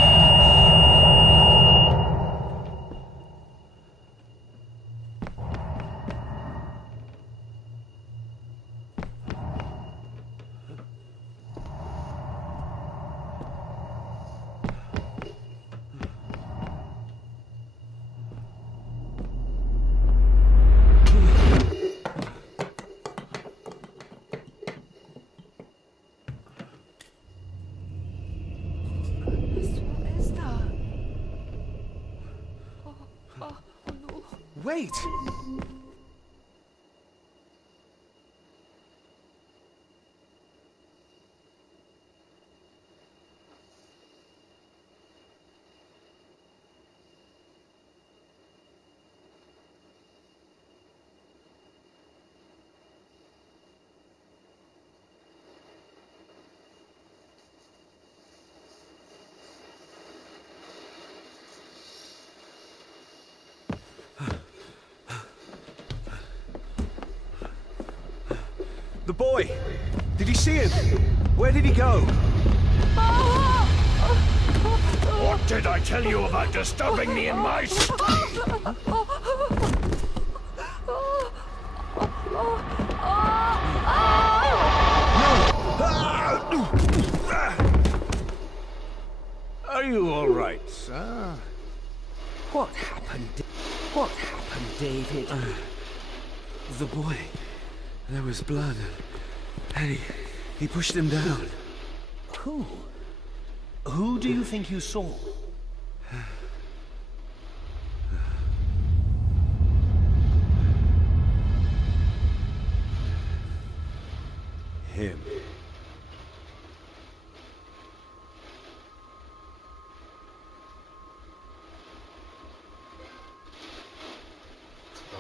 Wait! The boy! Did you see him? Where did he go? What did I tell you about disturbing me in my study? Are you all right, sir? What happened? What happened, David? The boy. There was blood, and he pushed him down. Who? Who do you think you saw? Him.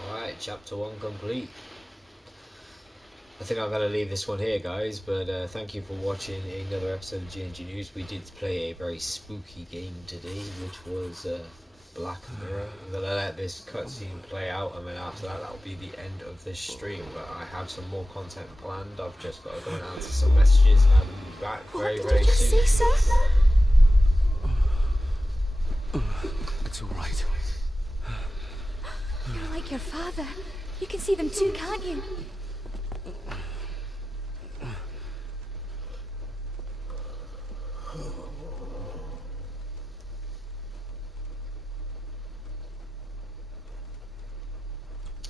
Alright, chapter 1 complete. I think I'm going to leave this one here, guys, but thank you for watching another episode of Gmgnews. We did play a very spooky game today, which was Black Mirror. I'm going to let this cutscene play out, and then after that, that'll be the end of this stream. But I have some more content planned. I've just got to go and answer some messages, and I'll be back very soon. What did you say, sir? It's all right. You're like your father. You can see them too, can't you?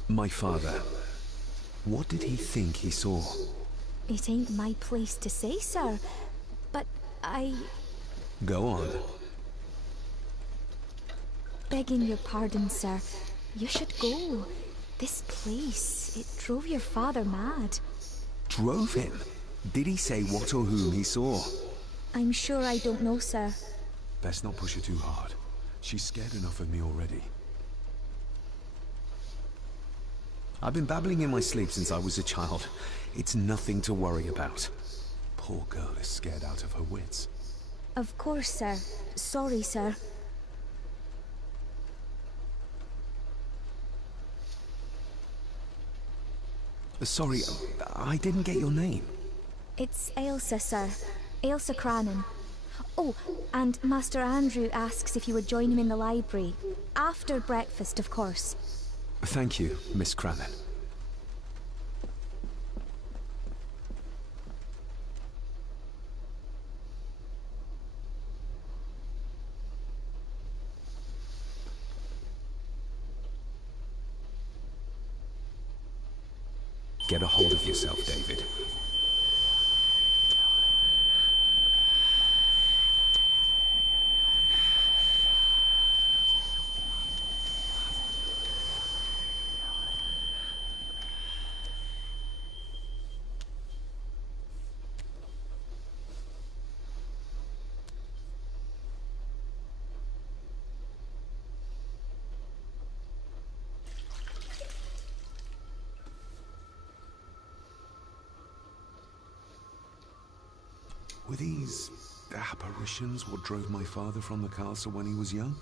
My father. What did he think he saw? It ain't my place to say, sir. But Go on. Begging your pardon, sir. You should go. This place, it drove your father mad. Drove him? Did he say what or whom he saw? I'm sure I don't know, sir. Best not push her too hard. She's scared enough of me already. I've been babbling in my sleep since I was a child. It's nothing to worry about. Poor girl is scared out of her wits. Of course, sir. Sorry, sir. Sorry, I didn't get your name. It's Ailsa, sir. Ailsa Crannan. Oh, and Master Andrew asks if you would join him in the library. After breakfast, of course. Thank you, Miss Crannan. Get a hold of yourself, David. Were these apparitions what drove my father from the castle when he was young?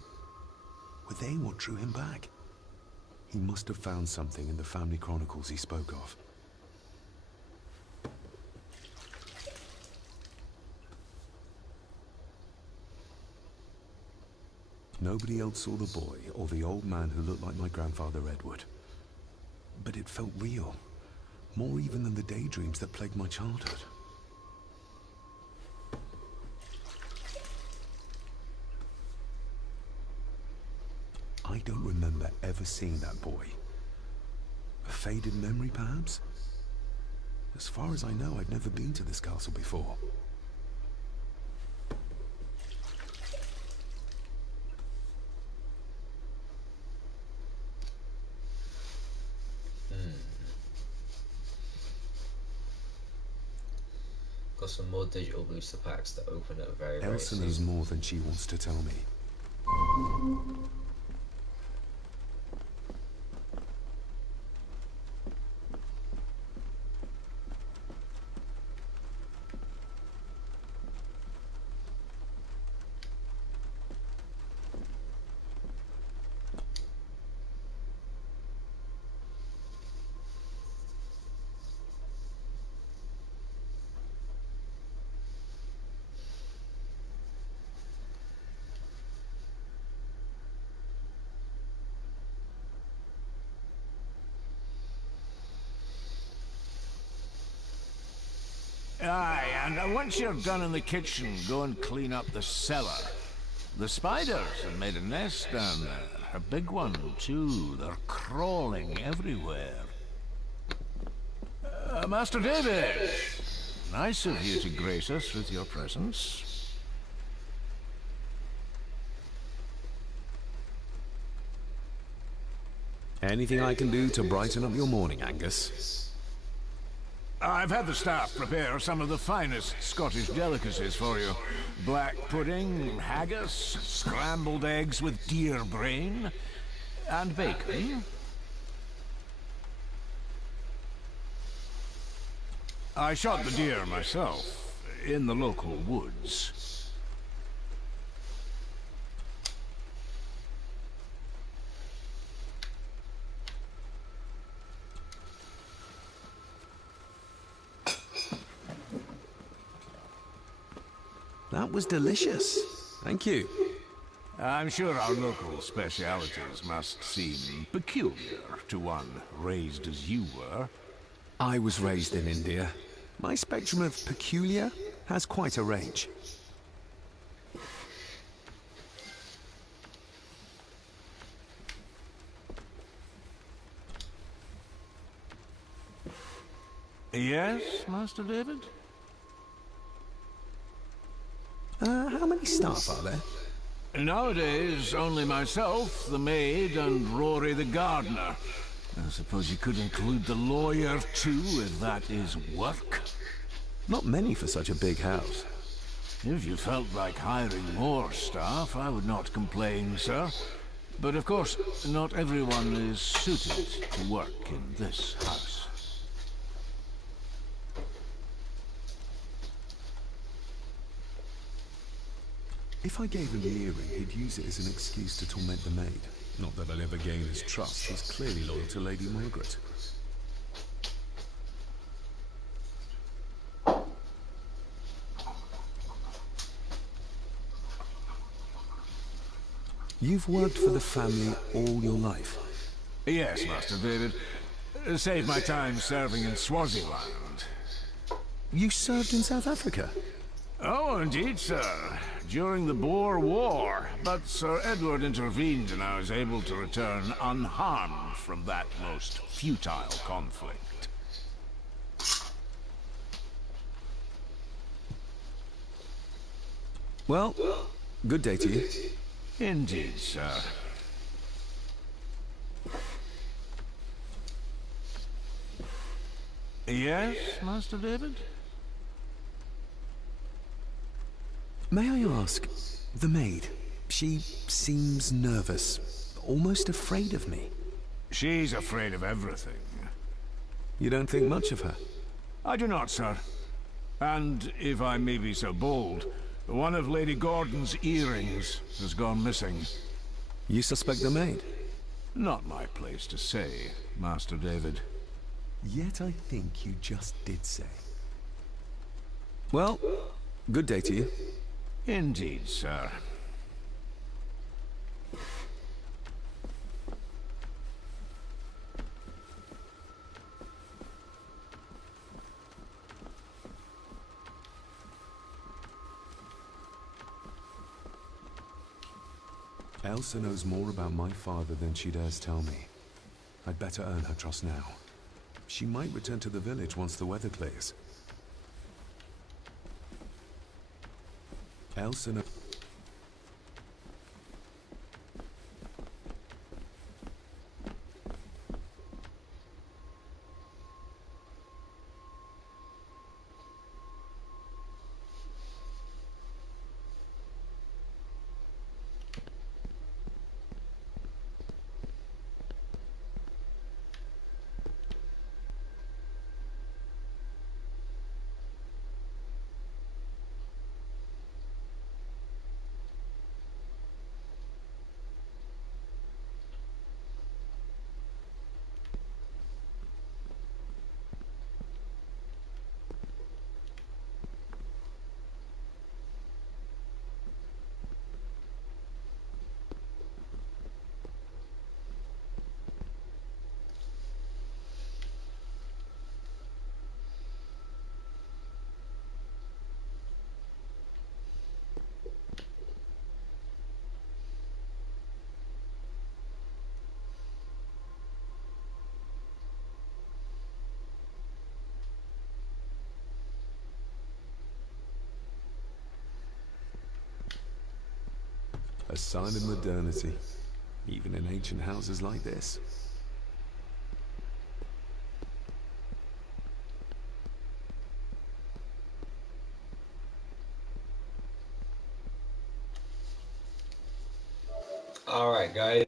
Were they what drew him back? He must have found something in the family chronicles he spoke of. Nobody else saw the boy or the old man who looked like my grandfather Edward. But it felt real, more even than the daydreams that plagued my childhood. I don't remember ever seeing that boy. A faded memory, perhaps? As far as I know, I'd never been to this castle before. Got some more digital booster packs that open up very Elsa soon. knows more than she wants to tell me. Aye, and once you're done in the kitchen, go and clean up the cellar. The spiders have made a nest down there. A big one, too. They're crawling everywhere. Master David! Nice of you to grace us with your presence. Anything I can do to brighten up your morning, Angus? I've had the staff prepare some of the finest Scottish delicacies for you. Black pudding, haggis, scrambled eggs with deer brain, and bacon. I shot the deer myself, in the local woods. That was delicious. Thank you. I'm sure our local specialities must seem peculiar to one raised as you were. I was raised in India. My spectrum of peculiar has quite a range. Yes, Master David? How many staff are there? Nowadays, only myself, the maid, and Rory the gardener. I suppose you could include the lawyer, too, if that is work. Not many for such a big house. If you felt like hiring more staff, I would not complain, sir. But of course, not everyone is suited to work in this house. If I gave him the earring, he'd use it as an excuse to torment the maid. Not that I'd ever gain his trust. He's clearly loyal to Lady Margaret. You've worked for the family all your life? Yes, Master David. Saved my time serving in Swaziland. You served in South Africa? Oh, indeed, sir. During the Boer War. But Sir Edward intervened and I was able to return unharmed from that most futile conflict. Well, good day to you. Indeed, sir. Yes, Master David? May I ask, the maid, she seems nervous, almost afraid of me. She's afraid of everything. You don't think much of her? I do not, sir. And, if I may be so bold, one of Lady Gordon's earrings has gone missing. You suspect the maid? Not my place to say, Master David. Yet I think you just did say. Well, good day to you. Indeed, sir. Elsa knows more about my father than she dares tell me. I'd better earn her trust now. She might return to the village once the weather clears. Elsa knows... A sign of modernity, even in ancient houses like this. Alright guys,